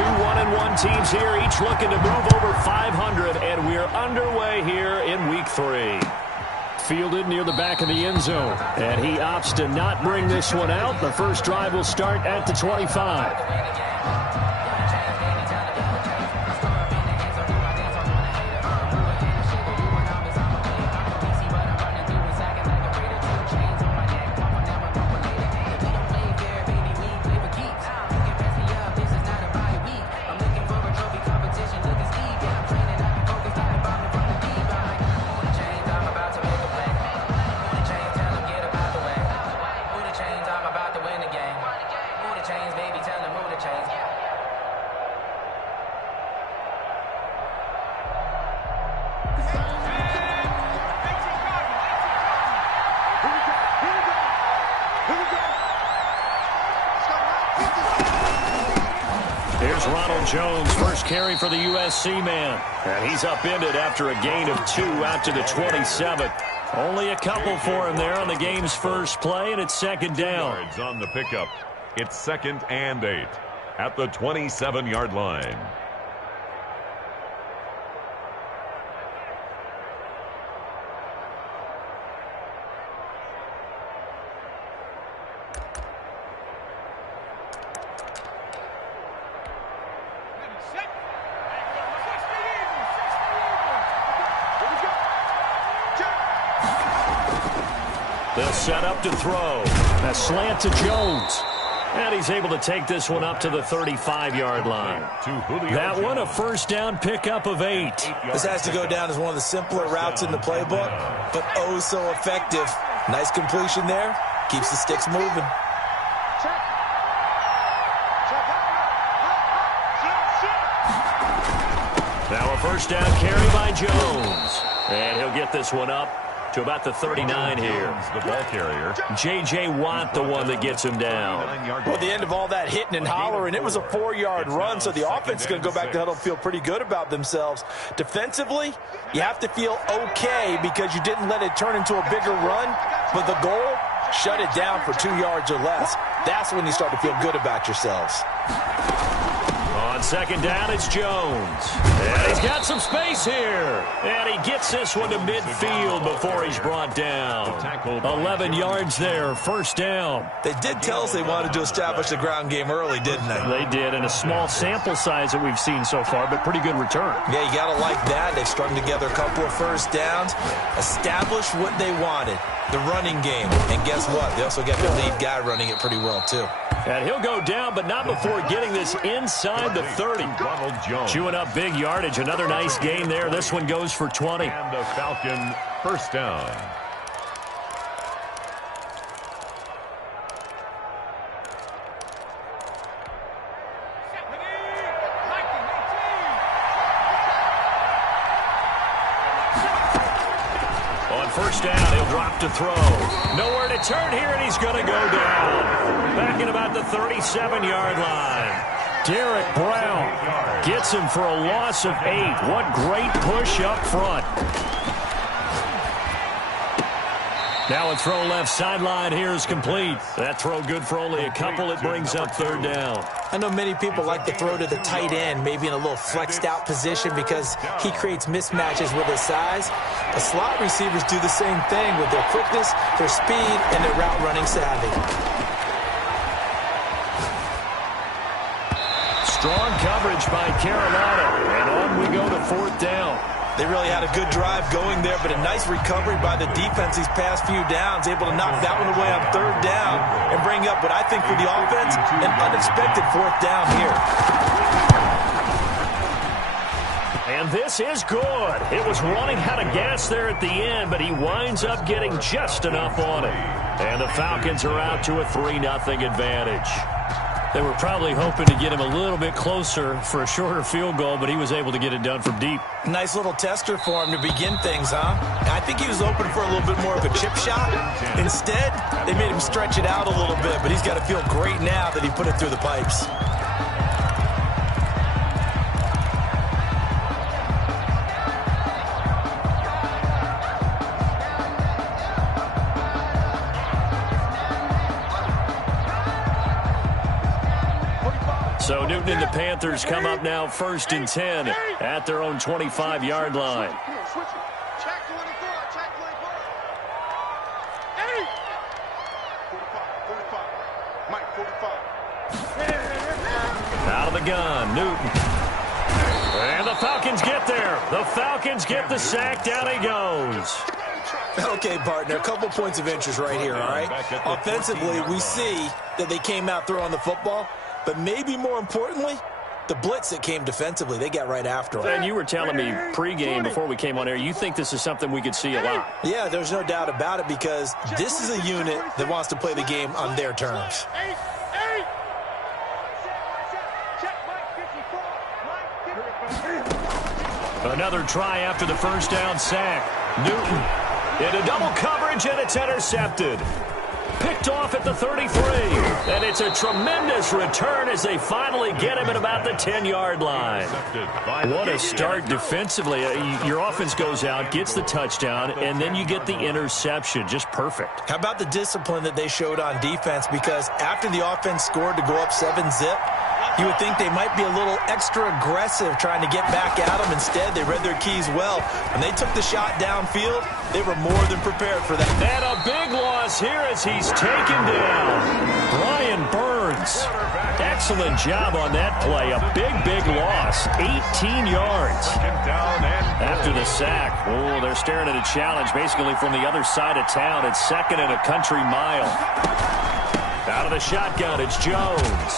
1-1 teams here, each looking to move over 500, and we're underway here in Week 3. Fielded near the back of the end zone, and he opts to not bring this one out. The first drive will start at the 25. Jones, first carry for the USC man. And he's upended after a gain of 2 out to the 27. Only a couple for him there on the game's first play, and it's second down. Yards on the pickup. It's 2nd and 8 at the 27-yard line. They'll set up to throw. A slant to Jones. And he's able to take this one up to the 35-yard line. That one, a first down pickup of 8. This has to go down as one of the simpler routes in the playbook, but oh so effective. Nice completion there. Keeps the sticks moving. Now a first down carry by Jones. And he'll get this one up to about the 39 here. The ball carrier. J.J. Watt, the one that gets him down. Well, at the end of all that hitting and hollering, it was a 4-yard run, so the offense is going to go back to huddle and feel pretty good about themselves. Defensively, you have to feel okay because you didn't let it turn into a bigger run, but the goal, shut it down for 2 yards or less. That's when you start to feel good about yourselves. On second down, it's Jones. And he's got some space here. And he gets this one to midfield before he's brought down. 11 yards there, first down. They did tell us they wanted to establish the ground game early, didn't they? They did, and a small sample size that we've seen so far, but pretty good return. Yeah, you got to like that. They've strung together a couple of first downs, established what they wanted, the running game. And guess what? They also got their lead guy running it pretty well, too. And he'll go down, but not before getting this inside the 30. Chewing up big yardage. Another nice gain there. This one goes for 20. And the Falcon first down. First down, he'll drop to throw. Nowhere to turn here, and he's going to go down. Back at about the 37-yard line. Derek Brown gets him for a loss of 8. What great push up front. Now a throw left sideline here is complete. That throw good for only a couple. It brings up third down. I know many people like to throw to the tight end, maybe in a little flexed out position because he creates mismatches with his size. The slot receivers do the same thing with their quickness, their speed, and their route running savvy. Strong coverage by Carolina. And on we go to fourth down. They really had a good drive going there, but a nice recovery by the defense these past few downs, able to knock that one away on third down and bring up what I think for the offense, an unexpected fourth down here. And And this is good. It was running out of gas there at the end, but he winds up getting just enough on it. And the Falcons are out to a 3-0 advantage. They were probably hoping to get him a little bit closer for a shorter field goal, but he was able to get it done from deep. Nice little tester for him to begin things, huh? I think he was hoping for a little bit more of a chip shot. Instead, they made him stretch it out a little bit, but he's got to feel great now that he put it through the pipes. So Newton and the Panthers come up now 1st and 10 at their own 25-yard line. Out of the gun, Newton. And the Falcons get there. The Falcons get the sack. Down he goes. Okay, partner, a couple points of interest right here, all right? Offensively, we see that they came out throwing the football. But maybe more importantly, the blitz that came defensively, they got right after him. And you were telling me pregame before we came on air, you think this is something we could see a lot. Yeah, there's no doubt about it because this is a unit that wants to play the game on their terms. Another try after the first down sack. Newton into double coverage, and it's intercepted. Picked off at the 33, and it's a tremendous return as they finally get him at about the 10-yard line. What a start defensively. Your offense goes out, gets the touchdown, and then you get the interception. Just perfect. How about the discipline that they showed on defense? Because after the offense scored to go up 7-zip, you would think they might be a little extra aggressive trying to get back at them. Instead, they read their keys well. When they took the shot downfield, they were more than prepared for that. And a big loss here as he's taken down. Brian Burns. Excellent job on that play. A big loss. 18 yards. After the sack, oh, they're staring at a challenge basically from the other side of town. It's 2nd and a country mile. Out of the shotgun, it's Jones.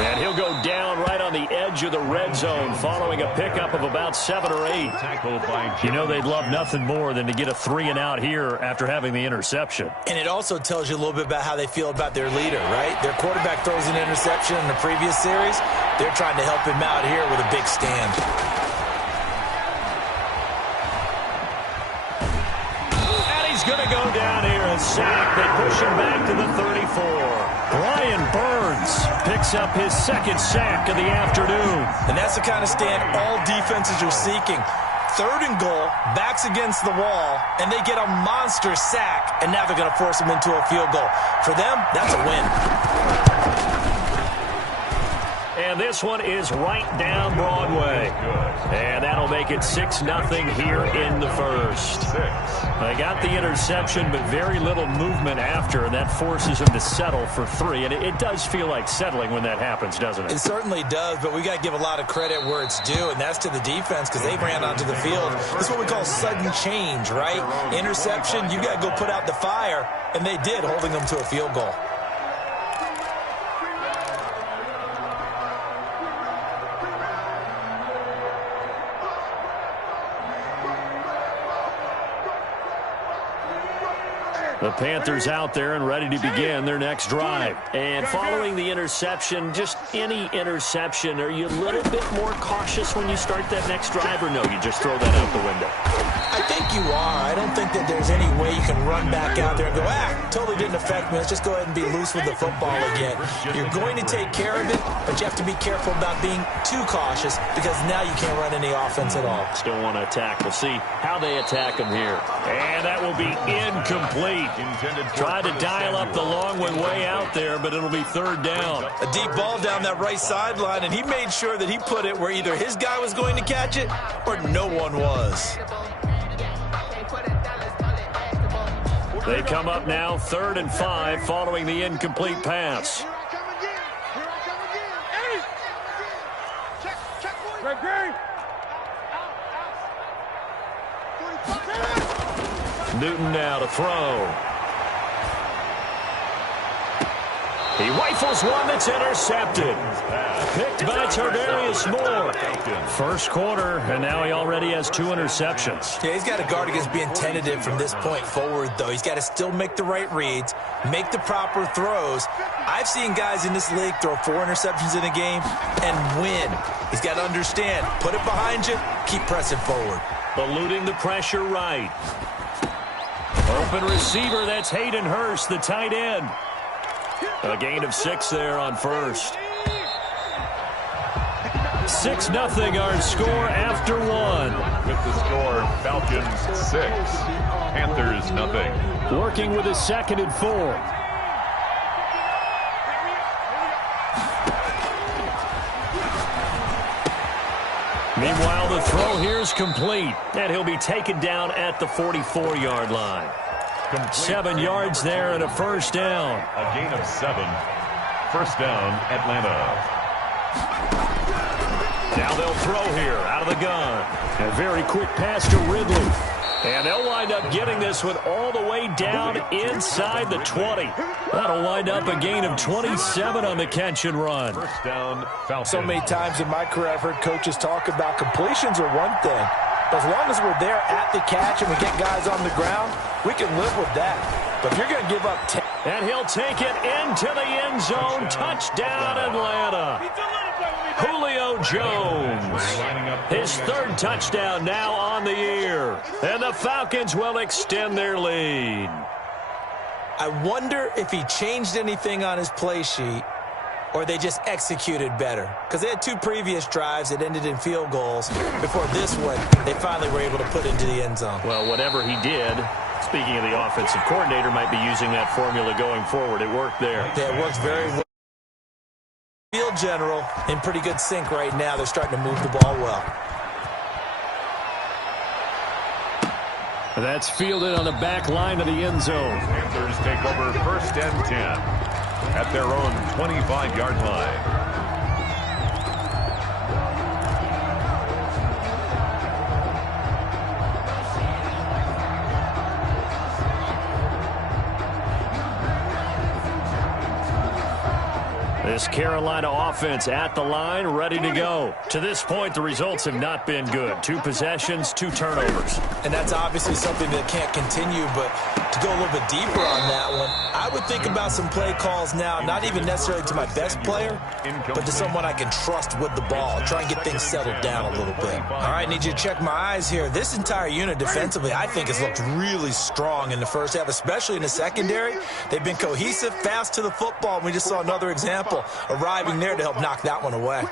And he'll go down right on the edge of the red zone following a pickup of about 7 or 8. You know they'd love nothing more than to get a 3-and-out here after having the interception. And it also tells you a little bit about how they feel about their leader, right? Their quarterback throws an interception in the previous series. They're trying to help him out here with a big stand. And he's going to go down here. A sack. They push him back to the 34. Brian Burns picks up his 2nd sack of the afternoon. And that's the kind of stand all defenses are seeking. 3rd and goal, backs against the wall, and they get a monster sack, and now they're going to force them into a field goal. For them, that's a win. And this one is right down Broadway. And that'll make it 6-0 here in the first. They got the interception, but very little movement after, and that forces them to settle for 3. And it does feel like settling when that happens, doesn't it? It certainly does, but we got to give a lot of credit where it's due, and that's to the defense because they ran onto the field. This is what we call sudden change, right? Interception, you got to go put out the fire, and they did, holding them to a field goal. The Panthers out there and ready to begin their next drive. And following the interception, just any interception, are you a little bit more cautious when you start that next drive, or no, you just throw that out the window? I think you are. I don't think that there's any way you can run back out there and go, totally didn't affect me. Let's just go ahead and be loose with the football again. You're going to take care of it, but you have to be careful about being too cautious because now you can't run any offense at all. Still want to attack. We'll see how they attack them here. And that will be incomplete. Tried to dial up the long one way out there, but it'll be 3rd down. A deep ball down that right sideline, and he made sure that he put it where either his guy was going to catch it or no one was. They come up now 3rd and 5 following the incomplete pass. Newton now to throw. He rifles one that's intercepted. Picked by Tardarius Moore. First quarter, and now he already has 2 interceptions. Yeah, he's got to guard against being tentative from this point forward, though. He's got to still make the right reads, make the proper throws. I've seen guys in this league throw 4 interceptions in a game and win. He's got to understand, put it behind you, keep pressing forward. Eluding the pressure right. Open receiver, that's Hayden Hurst, the tight end. A gain of 6 there on first. 6-0 our score after 1. With the score, Falcons 6, Panthers nothing. Working with a 2nd and 4. Meanwhile, the throw here is complete, and he'll be taken down at the 44-yard line. 7 yards there and a first down. A gain of 7. First down, Atlanta. Now they'll throw here out of the gun. A very quick pass to Ridley. And they'll wind up getting this one all the way down inside the 20. That'll wind up a gain of 27 on the catch and run. First down, Falcons. So many times in my career I've heard coaches talk about completions are one thing. But as long as we're there at the catch and we get guys on the ground, we can live with that. But if you're going to give up 10. And he'll take it into the end zone. Touchdown, Atlanta. Julio Jones. His 3rd touchdown now on the year. And the Falcons will extend their lead. I wonder if he changed anything on his play sheet or they just executed better. Because they had 2 previous drives that ended in field goals. Before this one, they finally were able to put into the end zone. Well, whatever he did, speaking of the offensive coordinator, might be using that formula going forward. It worked there. Yeah, it works very well. Field general in pretty good sync right now. They're starting to move the ball well. That's fielded on the back line of the end zone. Panthers take over 1st and 10 at their own 25-yard line. This Carolina offense at the line, ready to go. To this point, the results have not been good. 2 possessions, 2 turnovers. And that's obviously something that can't continue, but to go a little bit deeper on that one, I would think about some play calls now, not even necessarily to my best player, but to someone I can trust with the ball. Try and get things settled down a little bit. All right, need you to check my eyes here. This entire unit defensively, I think, has looked really strong in the first half, especially in the secondary. They've been cohesive, fast to the football. We just saw another example arriving there to help knock that one away.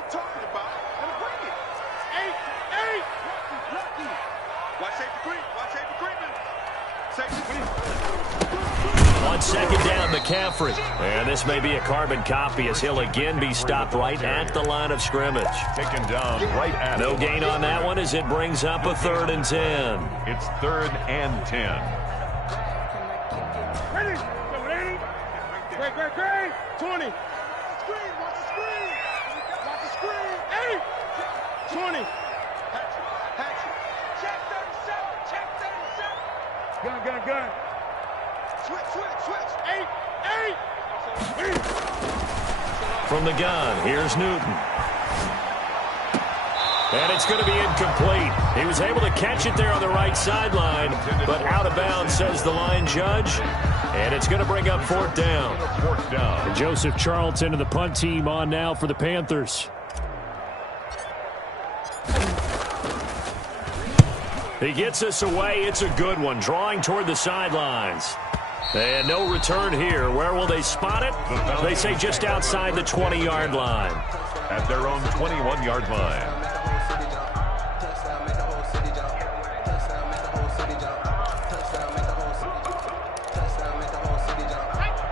On 2nd down, McCaffrey. And this may be a carbon copy as he'll again be stopped right at the line of scrimmage. Taken down right at. No gain on that one as it brings up a 3rd and 10. It's 3rd and 10. Ready? Great. 20. Watch the screen. 20. Check 37. Gun. Switch. 8. From the gun, here's Newton. And it's going to be incomplete. He was able to catch it there on the right sideline, but out of bounds, says the line judge. And it's going to bring up 4th down. And Joseph Charlton and the punt team on now for the Panthers. He gets us away. It's a good one. Drawing toward the sidelines. And no return here. Where will they spot it? They say just outside the 20-yard line. At their own 21-yard line.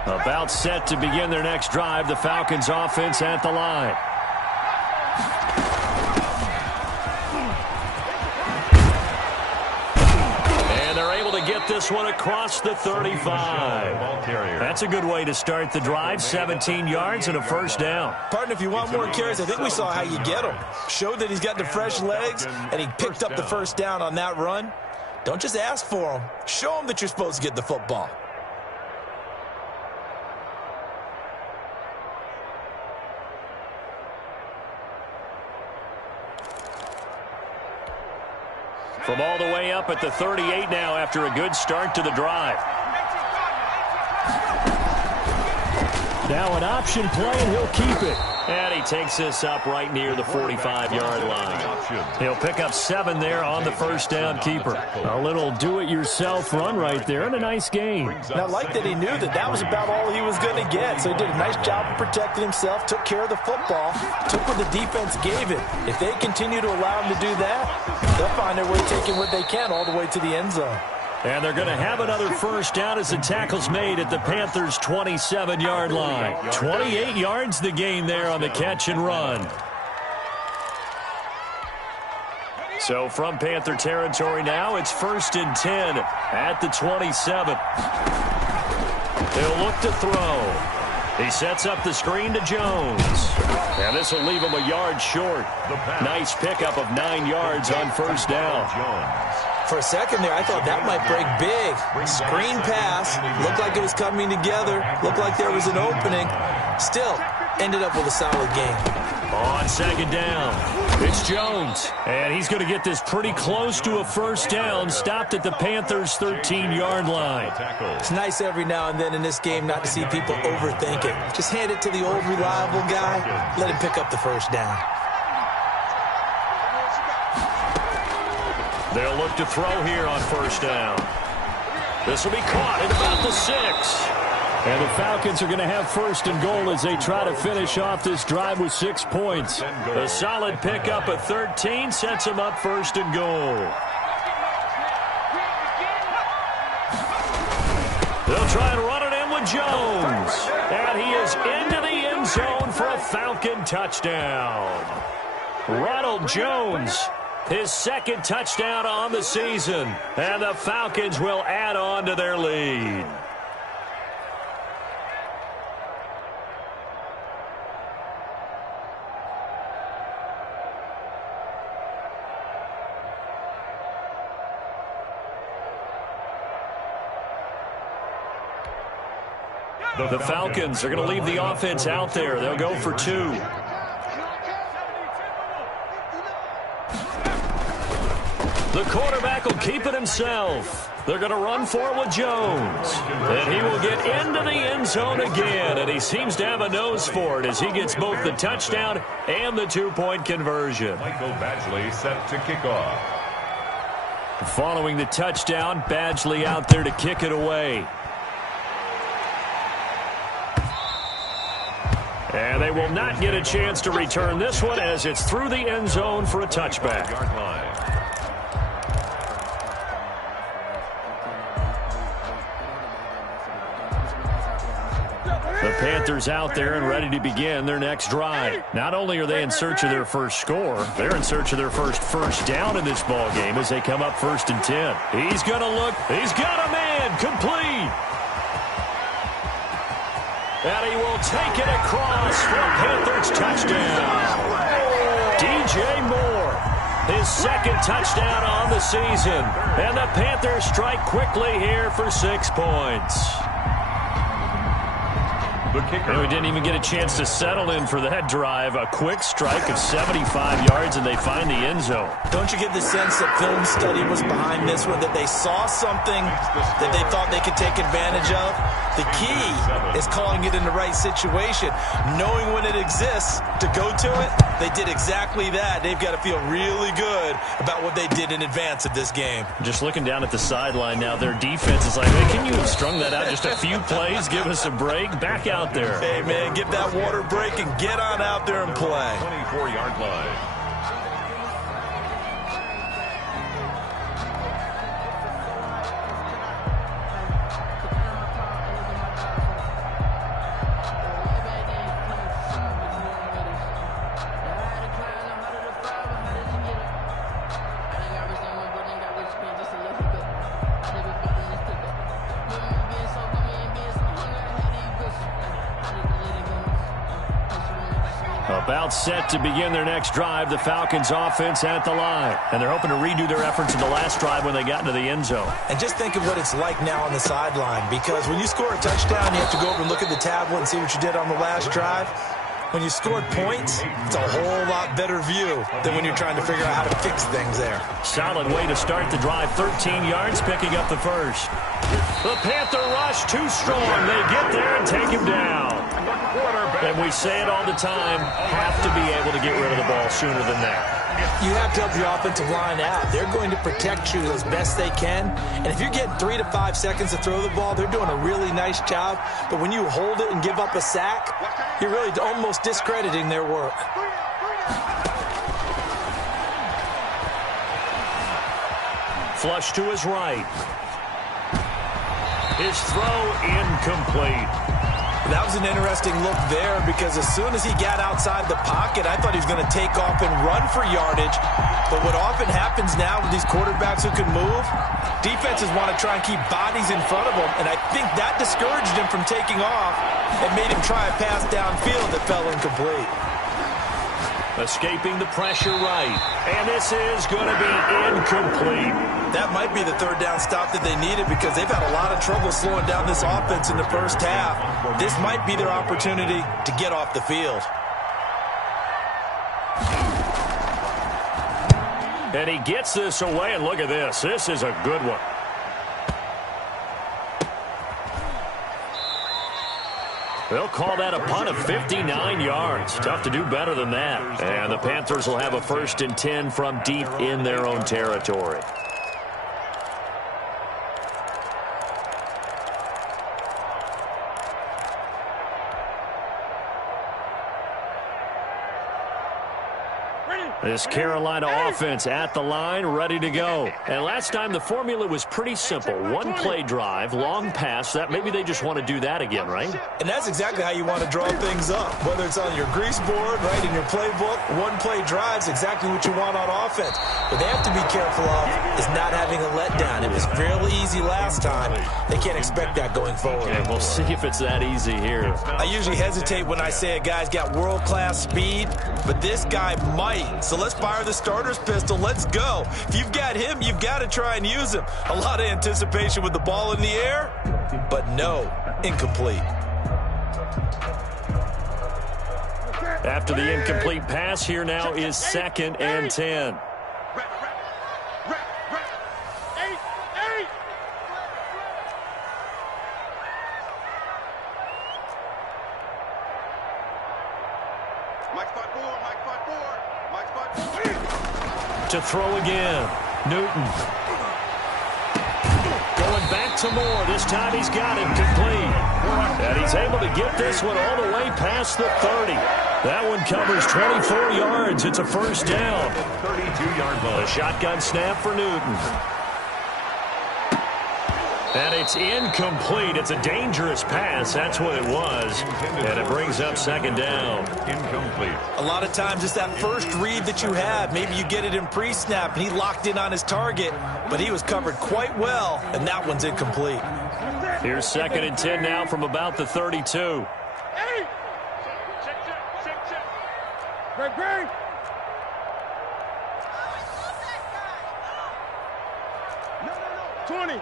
About set to begin their next drive, the Falcons offense at the line. And they're able to get this one across the 35. That's a good way to start the drive. 17 yards and a first down. Partner, if you want more carries, I think we saw how you get him. Showed that he's got the fresh legs, and he picked up the first down on that run. Don't just ask for him. Show him that you're supposed to get the football. From all the way up at the 38 now after a good start to the drive. Now an option play, and he'll keep it. And he takes this up right near the 45-yard line. He'll pick up 7 there on the first down keeper. A little do-it-yourself run right there, and a nice gain. Now, I like that he knew that was about all he was going to get, so he did a nice job of protecting himself, took care of the football, took what the defense gave him. If they continue to allow him to do that, they'll find their way taking what they can all the way to the end zone. And they're going to have another first down as the tackle's made at the Panthers' 27-yard line. 28 yards the gain there on the catch and run. So from Panther territory now, it's 1st and 10 at the 27. He'll look to throw. He sets up the screen to Jones. And this will leave him a yard short. Nice pickup of 9 yards on first down. For a second there, I thought that might break big. Screen pass. Looked like it was coming together. Looked like there was an opening. Still, ended up with a solid game. On second down, it's Jones. And he's going to get this pretty close to a first down. Stopped at the Panthers' 13-yard line. It's nice every now and then in this game not to see people overthink it. Just hand it to the old reliable guy. Let him pick up the first down. They'll look to throw here on first down. This will be caught at about the 6. And the Falcons are going to have 1st and goal as they try to finish off this drive with 6 points. A solid pickup of 13 sets them up 1st and goal. They'll try and run it in with Jones. And he is into the end zone for a Falcon touchdown. Ronald Jones, his 2nd touchdown on the season. And the Falcons will add on to their lead. The Falcons are going to leave the offense out there. They'll go for 2. The quarterback will keep it himself. They're going to run for it with Jones. And he will get into the end zone again. And he seems to have a nose for it as he gets both the touchdown and the 2-point conversion. Michael Badgley set to kick off. Following the touchdown, Badgley out there to kick it away. And they will not get a chance to return this one as it's through the end zone for a touchback. The Panthers out there and ready to begin their next drive. Not only are they in search of their first score, they're in search of their first down in this ball game as they come up 1st and 10. He's going to look. He's got a man complete. And he will take it across for a Panthers touchdown. DJ Moore, his 2nd touchdown on the season. And the Panthers strike quickly here for 6 points. And we didn't even get a chance to settle in for that drive. A quick strike of 75 yards, and they find the end zone. Don't you get the sense that film study was behind this one, that they saw something that they thought they could take advantage of? The key is calling it in the right situation, knowing when it exists to go to it. They did exactly that. They've got to feel really good about what they did in advance of this game. Just looking down at the sideline now, their defense is like, hey, can you have strung that out just a few plays? Give us a break. Back out there. Hey, man, give that water break and get on out there and play. 24-yard line. About set to begin their next drive, the Falcons offense at the line. And they're hoping to redo their efforts in the last drive when they got into the end zone. And just think of what it's like now on the sideline, because when you score a touchdown, you have to go over and look at the tablet and see what you did on the last drive. When you scored points, it's a whole lot better view than when you're trying to figure out how to fix things there. Solid way to start the drive. 13 yards, picking up the first. The Panther rush too strong. They get there and take him down. And we say it all the time, have to be able to get rid of the ball sooner than that. You have to help your offensive line out. They're going to protect you as best they can. And if you're getting 3 to 5 seconds to throw the ball, they're doing a really nice job. But when you hold it and give up a sack, you're really almost discrediting their work. Flush to his right. His throw incomplete. That was an interesting look there because as soon as he got outside the pocket, I thought he was going to take off and run for yardage. But what often happens now with these quarterbacks who can move, defenses want to try and keep bodies in front of them, and I think that discouraged him from taking off and made him try a pass downfield that fell incomplete. Escaping the pressure right. And this is going to be incomplete. That might be the third down stop that they needed because they've had a lot of trouble slowing down this offense in the first half. This might be their opportunity to get off the field. And he gets this away, and look at this. This is a good one. They'll call that a punt of 59 yards. Tough to do better than that. And the Panthers will have a 1st and 10 from deep in their own territory. This Carolina offense at the line, ready to go. And last time the formula was pretty simple. One play drive, long pass. That maybe they just want to do that again, right? And that's exactly how you want to draw things up. Whether it's on your grease board, right, in your playbook, one play drive's exactly what you want on offense. What they have to be careful of is not having a letdown. It was fairly easy last time. They can't expect that going forward. And we'll see if it's that easy here. I usually hesitate when I say a guy's got world-class speed, but this guy might. So let's fire the starter's pistol. Let's go. If you've got him, you've got to try and use him. A lot of anticipation with the ball in the air, but no, incomplete. After the incomplete pass, here now is 2nd and 10. To throw again. Newton. Going back to Moore. This time he's got it complete. And he's able to get this one all the way past the 30. That one covers 24 yards. It's a 1st down. 32-yard ball. A shotgun snap for Newton. And it's incomplete. It's a dangerous pass. That's what it was. And it brings up 2nd down. Incomplete. A lot of times it's that first read that you have. Maybe you get it in pre-snap, and he locked in on his target, but he was covered quite well, and that one's incomplete. Here's 2nd and 10 now from about the 32. Hey! Check. Greg. 20.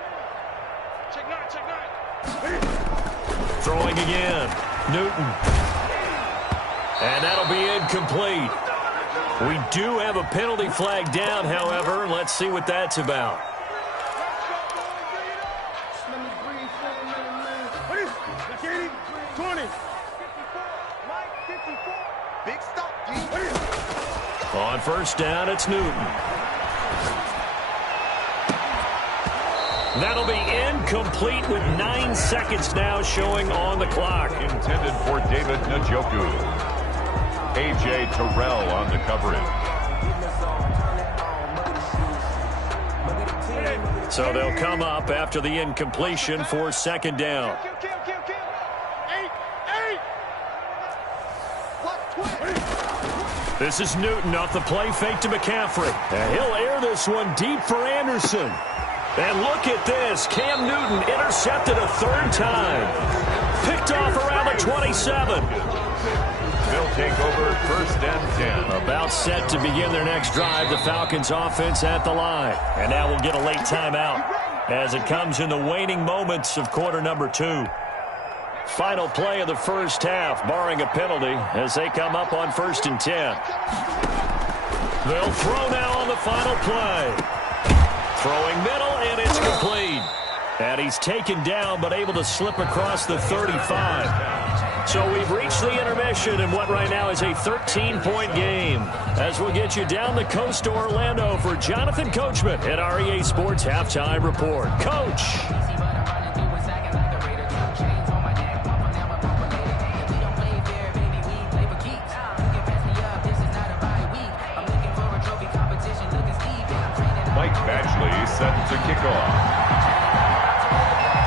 Check nine. Throwing again. Newton. And that'll be incomplete. We do have a penalty flag down, however. Let's see what that's about. What is it? 20. 54. Big stop, D. On 1st down, it's Newton. That'll be incomplete with 9 seconds now showing on the clock. Intended for David Njoku. A.J. Terrell on the coverage. So they'll come up after the incompletion for 2nd down. Kill. 8. This is Newton off the play fake to McCaffrey. And he'll air this one deep for Anderson. And look at this. Cam Newton intercepted a 3rd time. Picked off around the 27. They'll take over 1st and 10. About set to begin their next drive. The Falcons offense at the line. And now we'll get a late timeout as it comes in the waning moments of quarter number 2. Final play of the first half, barring a penalty, as they come up on 1st and 10. They'll throw now on the final play. Throwing middle, and it's complete. And he's taken down, but able to slip across the 35. So we've reached the intermission in what right now is a 13-point game. As we'll get you down the coast to Orlando for Jonathan Coachman at our EA Sports Halftime Report. Coach. Mike Batchley set to kick off.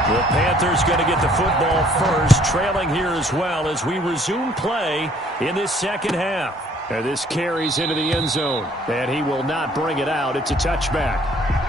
The Panthers going to get the football first, trailing here as well as we resume play in this second half. And this carries into the end zone, and he will not bring it out. It's a touchback.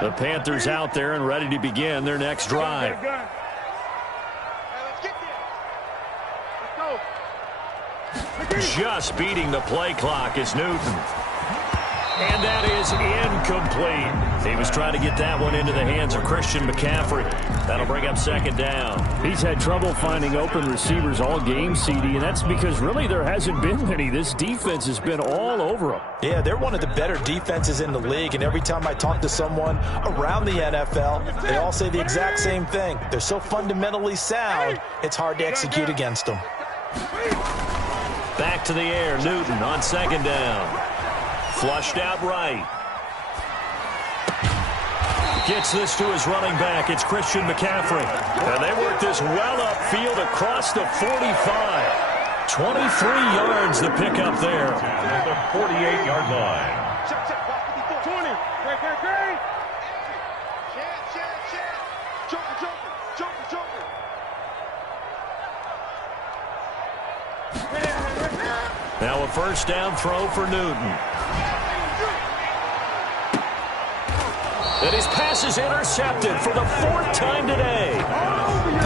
The Panthers out there and ready to begin their next drive. Just beating the play clock is Newton. And that is incomplete. He was trying to get that one into the hands of Christian McCaffrey. That'll bring up second down. He's had trouble finding open receivers all game, CD, and that's because really there hasn't been many. This defense has been all over him. Yeah, they're one of the better defenses in the league, and every time I talk to someone around the NFL, they all say the exact same thing. They're so fundamentally sound, it's hard to execute against them. Back to the air, Newton on second down. Flushed out right. Gets this to his running back. It's Christian McCaffrey. And they work this well upfield across the 45. 23 yards the pickup there. At the 48-yard line. 20. Great. Joker. Now a first down throw for Newton. And his pass is intercepted for the 4th time today.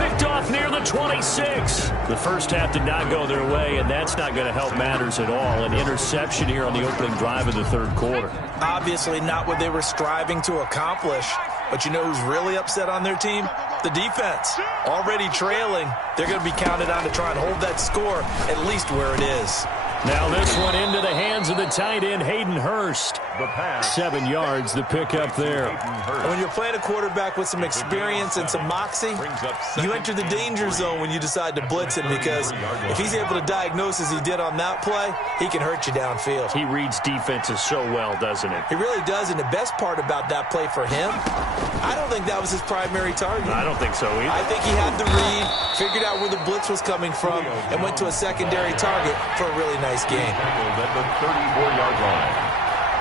Picked off near the 26. The first half did not go their way, and that's not going to help matters at all. An interception here on the opening drive of the third quarter. Obviously not what they were striving to accomplish. But you know who's really upset on their team? The defense. Already trailing. They're going to be counted on to try and hold that score at least where it is. Now this one into the hands of the tight end, Hayden Hurst. The pass. 7 yards, the pickup there. And when you're playing a quarterback with some experience and some moxie, you enter the danger zone when you decide to blitz him, because if he's able to diagnose as he did on that play, he can hurt you downfield. He reads defenses so well, doesn't he? He really does, and the best part about that play for him, I don't think that was his primary target. I don't think so either. I think he had the read, figured out where the blitz was coming from, and went to a secondary target for a really nice game. At the 34-yard line.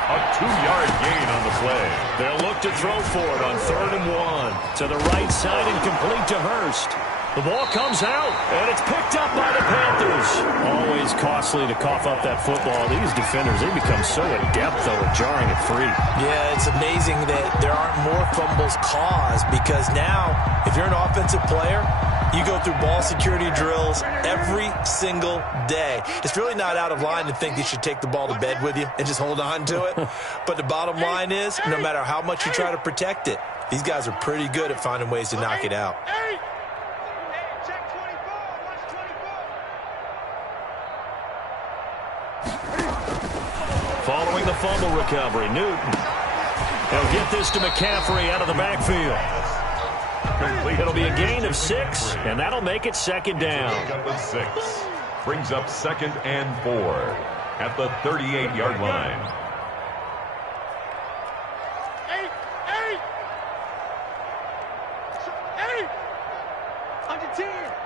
A 2-yard gain on the play. They'll look to throw for it on 3rd and 1. To the right side and complete to Hurst. The ball comes out, and it's picked up by the Panthers. Always costly to cough up that football. These defenders, they become so adept, though, at jarring it free. Yeah, it's amazing that there aren't more fumbles caused, because now, if you're an offensive player, you go through ball security drills every single day. It's really not out of line to think you should take the ball to bed with you and just hold on to it. But the bottom line is, no matter how much you try to protect it, these guys are pretty good at finding ways to knock it out. Following the fumble recovery, Newton. He'll get this to McCaffrey out of the backfield. It'll be a gain of 6, and that'll make it second down. Up 6. Brings up 2nd and 4 at the 38-yard line. 8.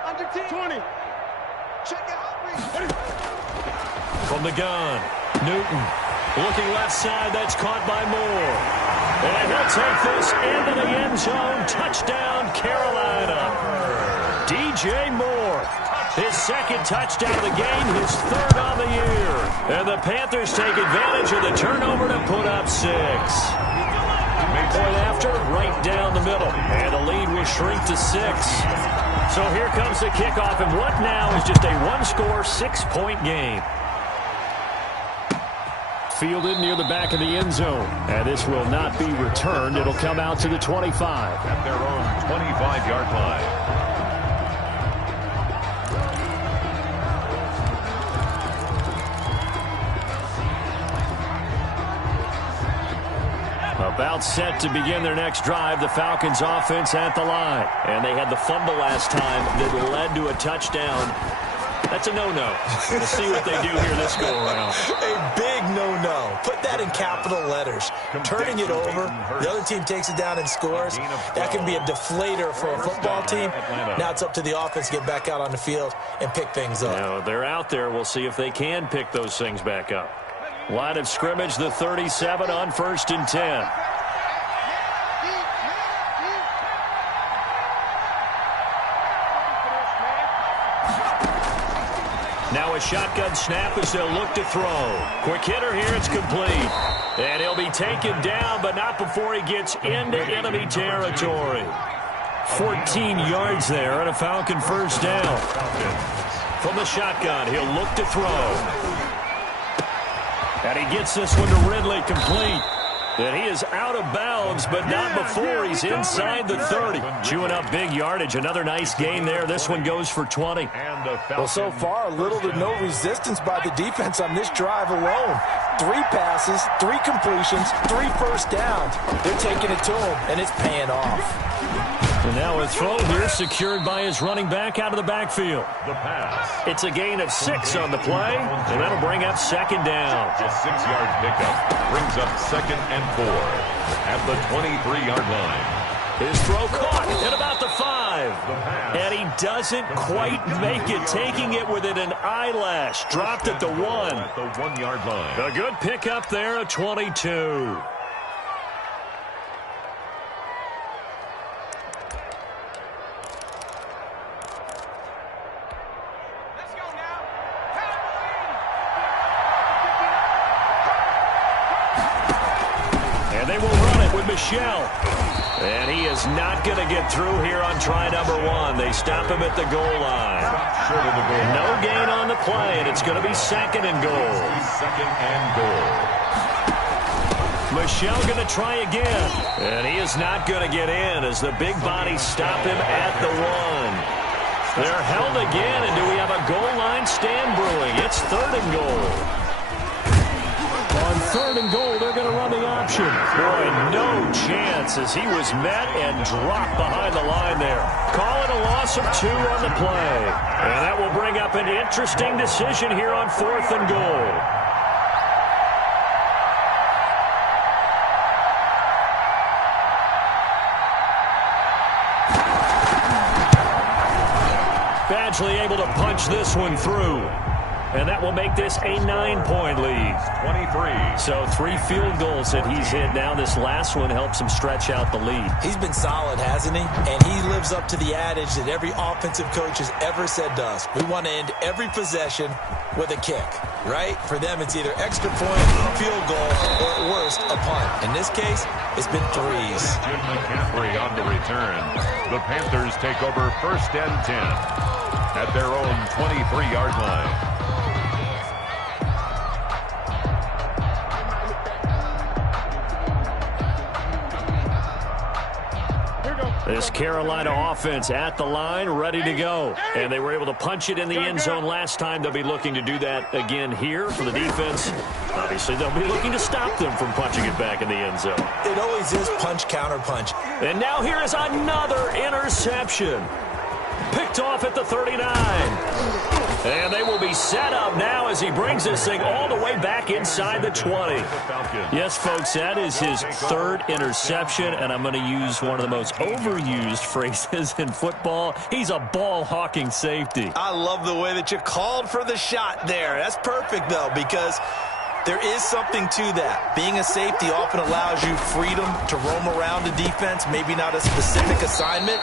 Under 10. 20. From the gun, Newton. Looking left side, that's caught by Moore. And he'll take this into the end zone. Touchdown, Carolina. DJ Moore. His second touchdown of the game, his third on the year. And the Panthers take advantage of the turnover to put up 6. Point after, right down the middle. And the lead will shrink to 6. So here comes the kickoff, and what now is just a one-score, 6-point game. Fielded near the back of the end zone. And this will not be returned. It'll come out to the 25. At their own 25-yard line. About set to begin their next drive, the Falcons offense at the line. And they had the fumble last time that led to a touchdown. That's a no-no. We'll see what they do here this go-around. A big no-no. Put that in capital letters. Turning it over, the other team takes it down and scores. That can be a deflator for a football team. Now it's up to the offense to get back out on the field and pick things up. Now, they're out there. We'll see if they can pick those things back up. Line of scrimmage, the 37 on 1st and 10. Now a shotgun snap as they'll look to throw. Quick hitter here, it's complete. And he'll be taken down, but not before he gets into enemy territory. 14 yards there and a Falcon first down. From the shotgun, he'll look to throw. And he gets this one to Ridley, complete. And he is out of bounds, but not before he's inside the 30. Chewing up big yardage. Another nice gain there. This one goes for 20. Well, so far, little to no resistance by the defense on this drive alone. 3 passes, 3 completions, 3 first downs. They're taking it to him, and it's paying off. And now a throw here secured by his running back out of the backfield. The pass. It's a gain of 6 on the play, and that'll bring up second down. A 6-yard pickup brings up 2nd and 4 at the 23-yard line. His throw caught at about the 5. And he doesn't quite make it, taking it within an eyelash. Dropped at the 1. At the 1-yard line. A good pickup there at 22. And they will run it with Michelle. And he is not going to get through here on try number 1. They stop him at the goal line. No gain on the play, and it's going to be 2nd and goal. 2nd and goal. Michelle going to try again. And he is not going to get in as the big bodies stop him at the 1. They're held again, and do we have a goal line stand brewing? It's 3rd and goal. On 3rd and goal, they're going to run the option. Boy, no chance as he was met and dropped behind the line there. Call it a loss of 2 on the play. And that will bring up an interesting decision here on 4th and goal. Badgley able to punch this one through. And that will make this a 9-point lead. 23. So 3 field goals that he's hit now. This last one helps him stretch out the lead. He's been solid, hasn't he? And he lives up to the adage that every offensive coach has ever said to us. We want to end every possession with a kick, right? For them, it's either extra point, field goal, or at worst, a punt. In this case, it's been 3s. Jim McCaffrey on the return. The Panthers take over 1st and 10 at their own 23-yard line. This Carolina offense at the line, ready to go. And they were able to punch it in the end zone last time. They'll be looking to do that again here for the defense. Obviously, they'll be looking to stop them from punching it back in the end zone. It always is punch, counter punch. And now here is another interception. Picked off at the 39. And they will be set up now as he brings this thing all the way back inside the 20. Yes, folks, that is his third interception, and I'm going to use one of the most overused phrases in football. He's a ball-hawking safety. I love the way that you called for the shot there. That's perfect, though, because there is something to that. Being a safety often allows you freedom to roam around the defense, maybe not a specific assignment.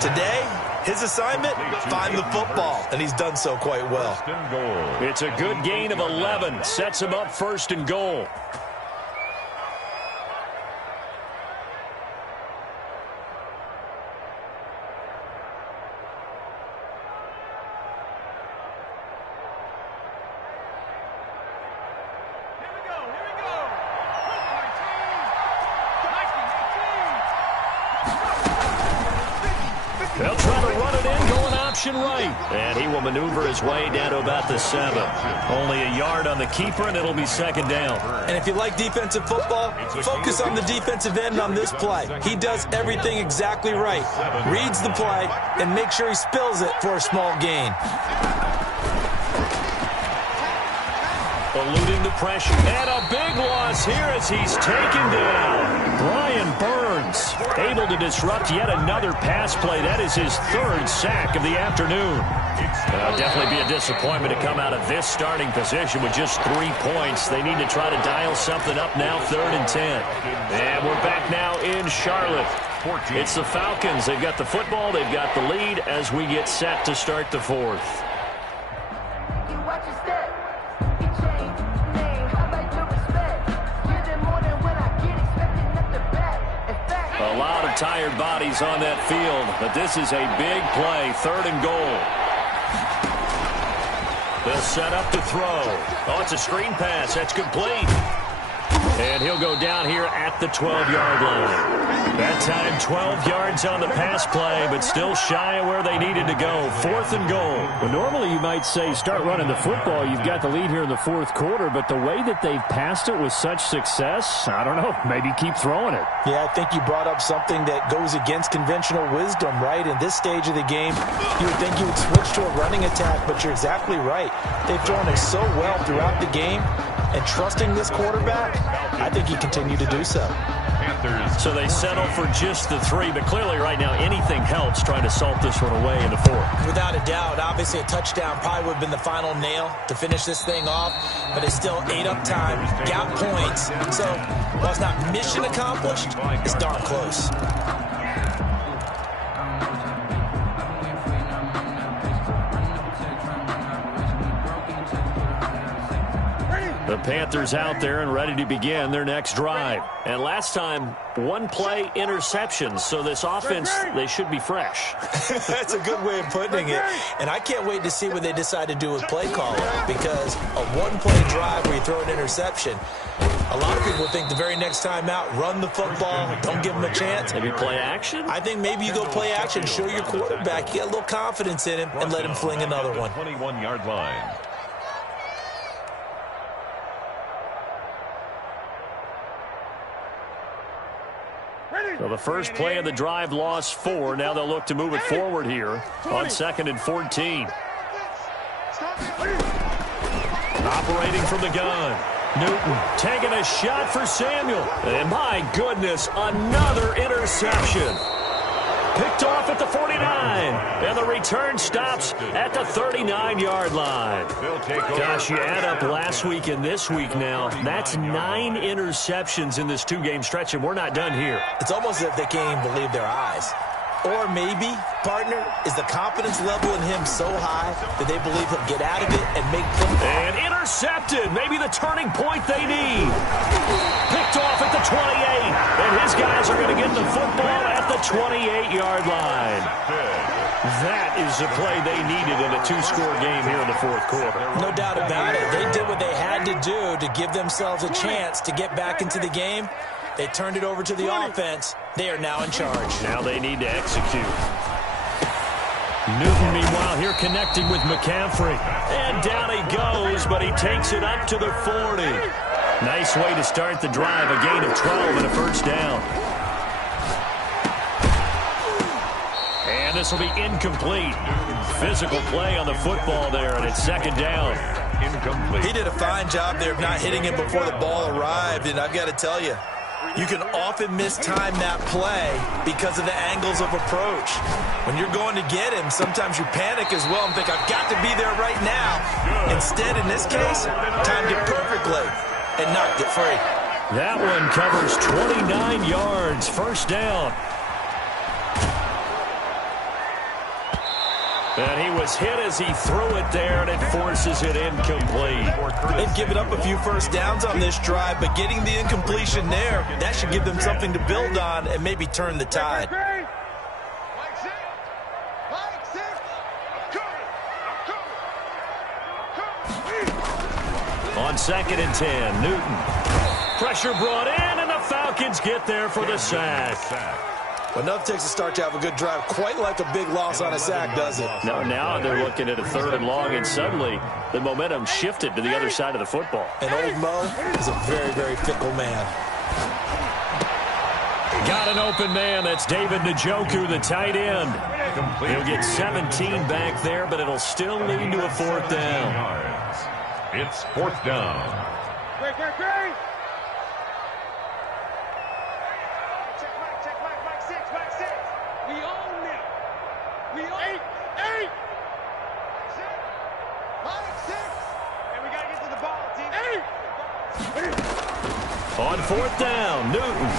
Today, his assignment, find the football, and he's done so quite well. It's a good gain of 11. Sets him up first and goal. They'll try to run it in, going option right. And he will maneuver his way down to about the 7. Only a yard on the keeper, and it'll be second down. And if you like defensive football, focus on the defensive end on this play. He does everything exactly right. Reads the play and makes sure he spills it for a small gain. Eluding the pressure. And a big loss here as he's taken down. Brian Burns able to disrupt yet another pass play. That is his third sack of the afternoon. Definitely be a disappointment to come out of this starting position with just 3 points. They need to try to dial something up now, 3rd and 10. And we're back now in Charlotte. It's the Falcons. They've got the football. They've got the lead as we get set to start the 4th. A lot of tired bodies on that field, but this is a big play, 3rd and goal. They'll set up to throw. Oh, it's a screen pass. That's complete. And he'll go down here at the 12-yard line. That time 12 yards on the pass play, but still shy of where they needed to go. 4th and goal. Well, normally you might say start running the football. You've got the lead here in the 4th quarter, but the way that they've passed it with such success, I don't know, maybe keep throwing it. Yeah, I think you brought up something that goes against conventional wisdom, right? In this stage of the game, you would think you would switch to a running attack, but you're exactly right. They've thrown it so well throughout the game, and trusting this quarterback, I think he continued to do so. So they settle for just the 3, but clearly right now anything helps trying to salt this one away in the 4th. Without a doubt, obviously a touchdown probably would have been the final nail to finish this thing off, but it's still ate up time, got points. So while it's not mission accomplished, it's darn close. The Panthers out there and ready to begin their next drive. And last time, 1 play interceptions. So this offense, they should be fresh. That's a good way of putting it. And I can't wait to see what they decide to do with play calling, because a 1-play drive where you throw an interception, a lot of people think the very next time out, run the football, don't give them a chance. Maybe play action? I think maybe you go play action, show your quarterback, get a little confidence in him, and let him fling another one. 21-yard line. So the first play of the drive lost 4. Now they'll look to move it forward here on 2nd and 14. Operating from the gun. Newton taking a shot for Samuel. And my goodness, another interception. Picked off at the 49. And the return stops at the 39-yard line. Gosh, you add up last week and this week now. That's 9 interceptions in this 2-game stretch, and we're not done here. It's almost as if they can't even believe their eyes. Or maybe, partner, is the confidence level in him so high that they believe he'll get out of it and make football. And intercepted. Maybe the turning point they need. Picked off at the 28. And his guys are going to get the football at the 28-yard line. That is the play they needed in a 2-score game here in the 4th quarter. No doubt about it. They did what they had to do to give themselves a chance to get back into the game. They turned it over to the offense. They are now in charge. Now they need to execute. Newton, meanwhile, here connecting with McCaffrey. And down he goes, but he takes it up to the 40. Nice way to start the drive. A gain of 12 and a first down. And this will be incomplete. Physical play on the football there, and it's second down. Incomplete. He did a fine job there of not hitting him before the ball arrived, and I've got to tell you, you can often mistime that play because of the angles of approach. When you're going to get him, sometimes you panic as well and think, I've got to be there right now. Instead, in this case, timed it perfectly and knocked it free. That one covers 29 yards, first down. And he was hit as he threw it there, and it forces it incomplete. They've given up a few first downs on this drive, but getting the incompletion there, that should give them something to build on and maybe turn the tide. On 2nd and 10, Newton. Pressure brought in, and the Falcons get there for the sack. Well, enough takes a start to have a good drive. Quite like a big loss on a sack, does it? No, now they're looking at a 3rd and long, and suddenly the momentum shifted to the other side of the football. And old Mo is a very, very fickle man. Got an open man. That's David Njoku, the tight end. He'll get 17 back there, but it'll still lead to a 4th down. It's 4th down. Great. Check, Mike 6. We own them. We own 8. Mike 6. And we got to get to the ball, team. 8. On 4th down, Newton.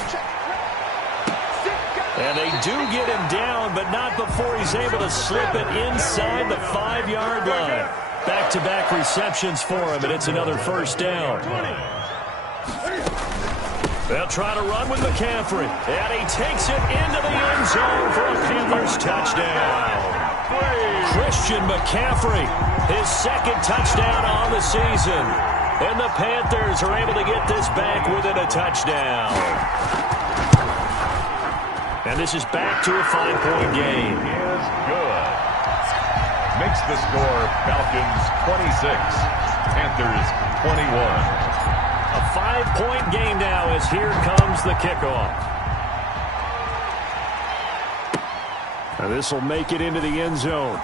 And they do get him down, but not before he's able to slip it inside the 5-yard line. Back-to-back receptions for him, and it's another first down. They'll try to run with McCaffrey, and he takes it into the end zone for a Panthers touchdown. Christian McCaffrey, his 2nd touchdown on the season. And the Panthers are able to get this back within a touchdown. And this is back to a 5-point game. Is good. Makes the score Falcons 26, Panthers 21. A 5-point game now as here comes the kickoff. Now this will make it into the end zone.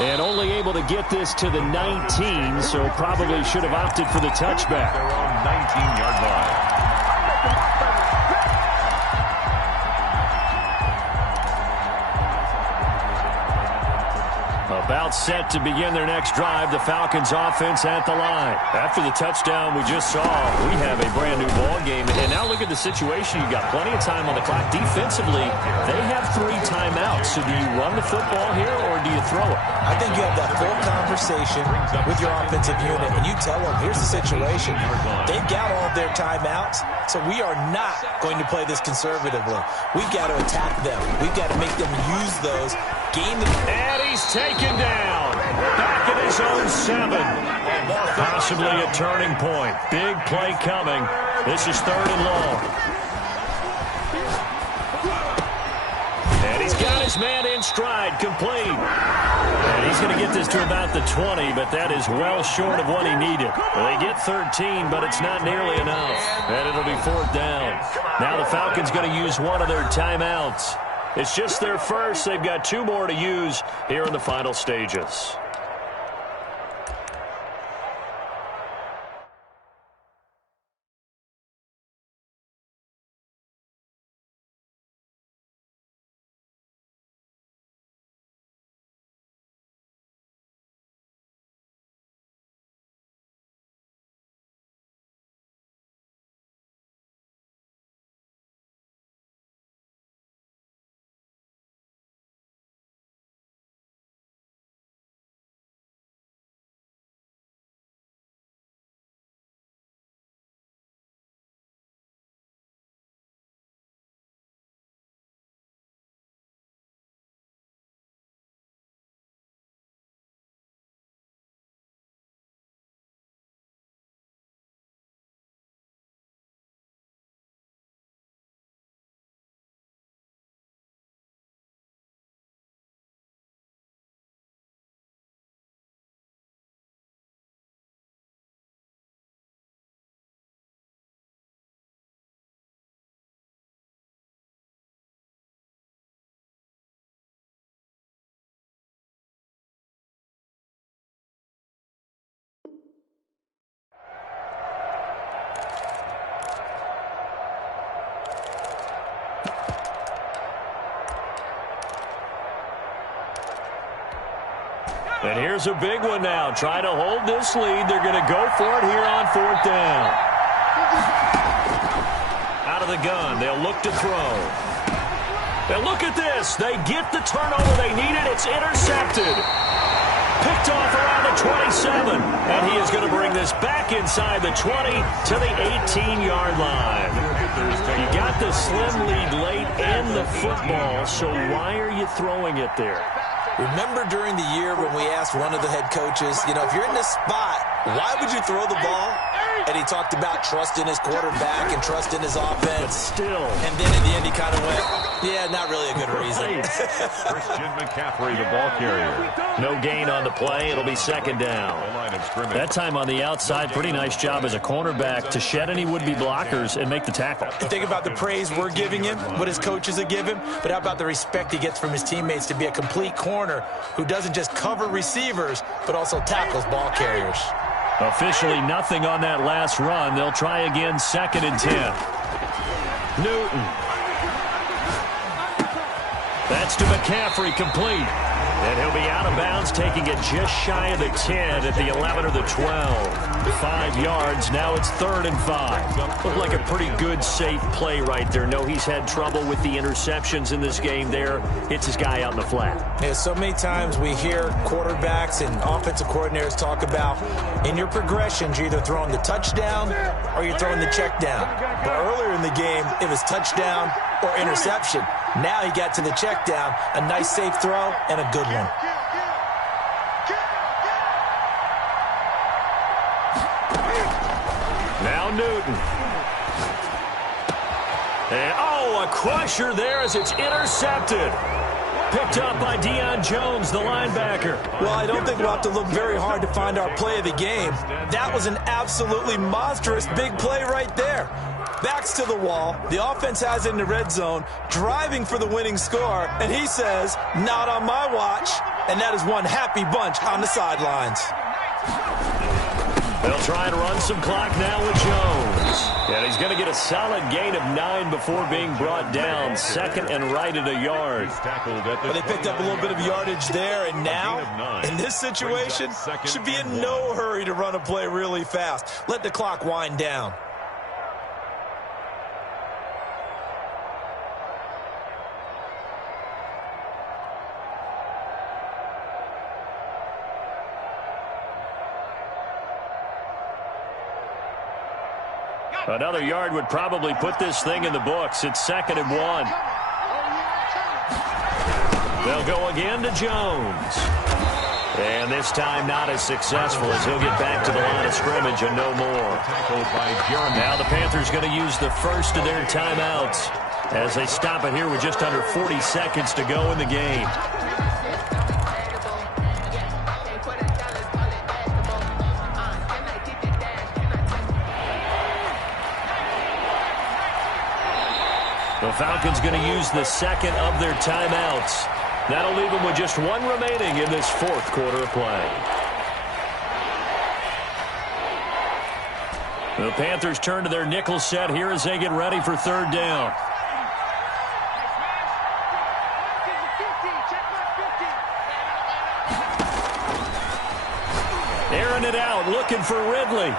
And only able to get this to the 19, so probably should have opted for the touchback. Their own 19-yard line. About set to begin their next drive, the Falcons offense at the line. After the touchdown we just saw, we have a brand new ball game. And now look at the situation. You've got plenty of time on the clock. Defensively, they have 3 timeouts. So do you run the football here or do you throw it? I think you have that full conversation with your offensive unit, and you tell them, here's the situation. They've got all of their timeouts, so we are not going to play this conservatively. We've got to attack them. We've got to make them use those. And he's taken down. Back at his own 7. Possibly a turning point. Big play coming. This is 3rd and long. And he's got his man in stride, complete. And he's going to get this to about the 20, but that is well short of what he needed. Well, they get 13, but it's not nearly enough. And it'll be 4th down. Now the Falcons going to use one of their timeouts. It's just their first. They've got 2 more to use here in the final stages. And here's a big one now. Trying to hold this lead. They're going to go for it here on 4th down. Out of the gun. They'll look to throw. And look at this. They get the turnover they needed. It's intercepted. Picked off around the 27. And he is going to bring this back inside the 20 to the 18-yard line. You got the slim lead late in the football, so why are you throwing it there? Remember during the year when we asked one of the head coaches, you know, if you're in this spot, why would you throw the ball? And he talked about trusting his quarterback and trusting his offense. But still. And then in the end, he kind of went, yeah, not really a good reason. Christian McCaffrey, the ball carrier. No gain on the play. It'll be 2nd down. That time on the outside, pretty nice job as a cornerback to shed any would-be blockers and make the tackle. Think about the praise we're giving him, what his coaches are giving, but how about the respect he gets from his teammates to be a complete corner who doesn't just cover receivers, but also tackles ball carriers. Officially nothing on that last run. They'll try again, 2nd and 10. Newton. That's to McCaffrey, complete. And he'll be out of bounds, taking it just shy of the 10 at the 11 or the 12. 5 yards. Now it's 3rd and 5. Looked like a pretty good, safe play right there. No, he's had trouble with the interceptions in this game there. Hits his guy out in the flat. Yeah, so many times we hear quarterbacks and offensive coordinators talk about in your progressions, you're either throwing the touchdown or you're throwing the check down. But earlier in the game, it was touchdown or interception. Now he got to the check down, a nice safe throw, and a good one. Now Newton. And, a crusher there as it's intercepted. Picked up by Deion Jones, the linebacker. Well, I don't think we'll have to look very hard to find our play of the game. That was an absolutely monstrous big play right there. Backs to the wall. The offense has it in the red zone, driving for the winning score, and he says, not on my watch. And that is one happy bunch on the sidelines. They'll try and run some clock now with Jones. And he's going to get a solid gain of 9 before being brought down. 2nd and right at a yard. But they picked up a little bit of yardage there, and now, in this situation, should be in no hurry to run a play really fast. Let the clock wind down. Another yard would probably put this thing in the books. It's 2nd and 1. They'll go again to Jones. And this time not as successful as he'll get back to the line of scrimmage and no more. Now the Panthers going to use the first of their timeouts as they stop it here with just under 40 seconds to go in the game. The Falcons going to use the 2nd of their timeouts. That'll leave them with just 1 remaining in this 4th quarter of play. The Panthers turn to their nickel set here as they get ready for 3rd down. Airing it out, looking for Ridley.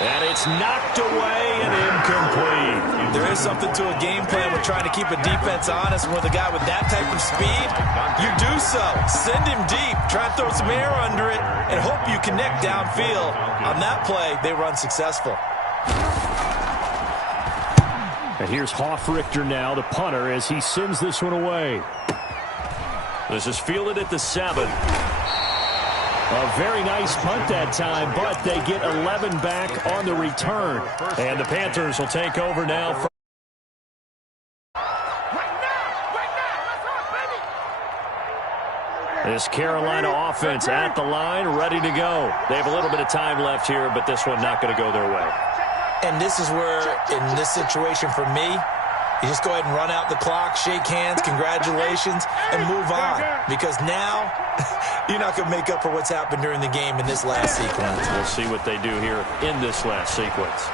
And it's knocked away and incomplete. There is something to a game plan with trying to keep a defense honest. And with a guy with that type of speed, you do so. Send him deep. Try and throw some air under it and hope you connect downfield. On that play, they run successful. And here's Hoff-Richter now, the punter, as he sends this one away. This is fielded at the 7. A very nice punt that time, but they get 11 back on the return. And the Panthers will take over now. This Carolina offense at the line, ready to go. They have a little bit of time left here, but this one not going to go their way. And this is where, in this situation for me, you just go ahead and run out the clock, shake hands, congratulations, and move on. Because now, you're not going to make up for what's happened during the game in this last sequence. We'll see what they do here in this last sequence.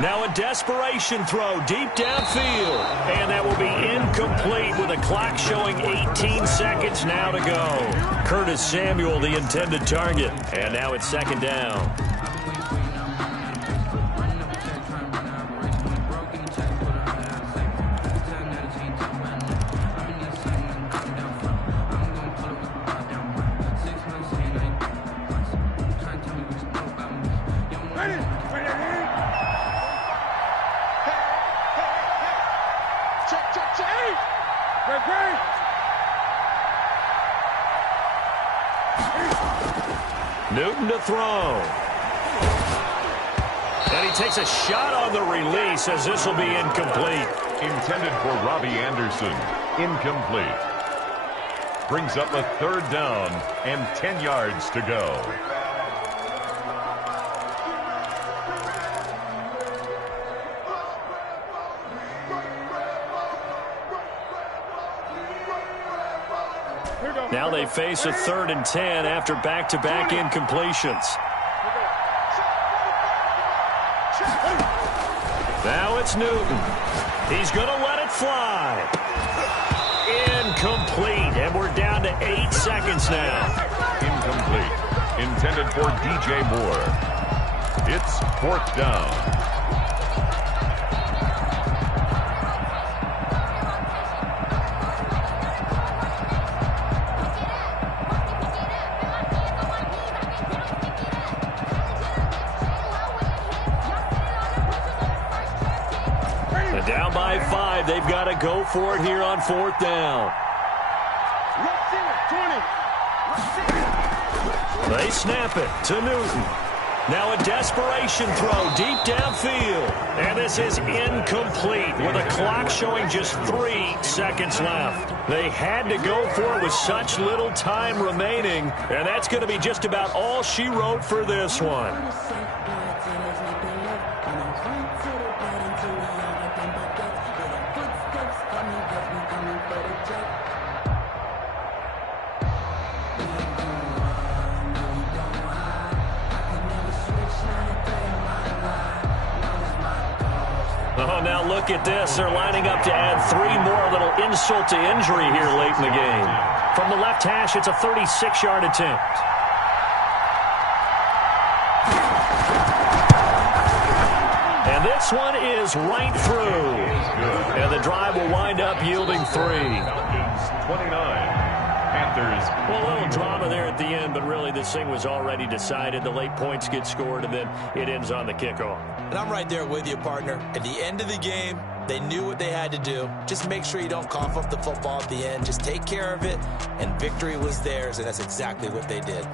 Now a desperation throw deep downfield. And that will be incomplete with the clock showing 18 seconds now to go. Curtis Samuel, the intended target. And now it's second down. Newton to throw. And he takes a shot on the release as this will be incomplete. Intended for Robbie Anderson. Incomplete. Brings up a third down and 10 yards to go. Now they face a 3rd and 10 after back-to-back incompletions. Now it's Newton. He's going to let it fly. Incomplete, and we're down to 8 seconds now. Incomplete. Intended for DJ Moore. It's 4th down. Down by 5. They've got to go for it here on 4th down. They snap it to Newton. Now a desperation throw deep downfield. And this is incomplete with a clock showing just 3 seconds left. They had to go for it with such little time remaining. And that's going to be just about all she wrote for this one. Oh, now look at this. They're lining up to add 3 more. A little insult to injury here late in the game. From the left hash, it's a 36-yard attempt. And this one is right through. And the drive will wind up yielding 3. 29. Panthers. Well, a little drama there at the end, but really this thing was already decided. The late points get scored, and then it ends on the kickoff. And I'm right there with you, partner. At the end of the game, they knew what they had to do. Just make sure you don't cough up the football at the end. Just take care of it, and victory was theirs, and that's exactly what they did.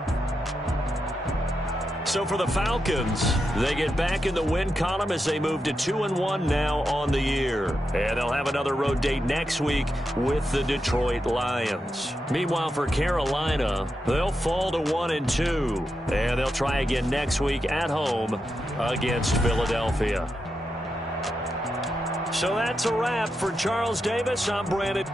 So for the Falcons, they get back in the win column as they move to 2-1 now on the year. And they'll have another road date next week with the Detroit Lions. Meanwhile, for Carolina, they'll fall to 1-2. And they'll try again next week at home against Philadelphia. So that's a wrap. For Charles Davis, I'm Brandon.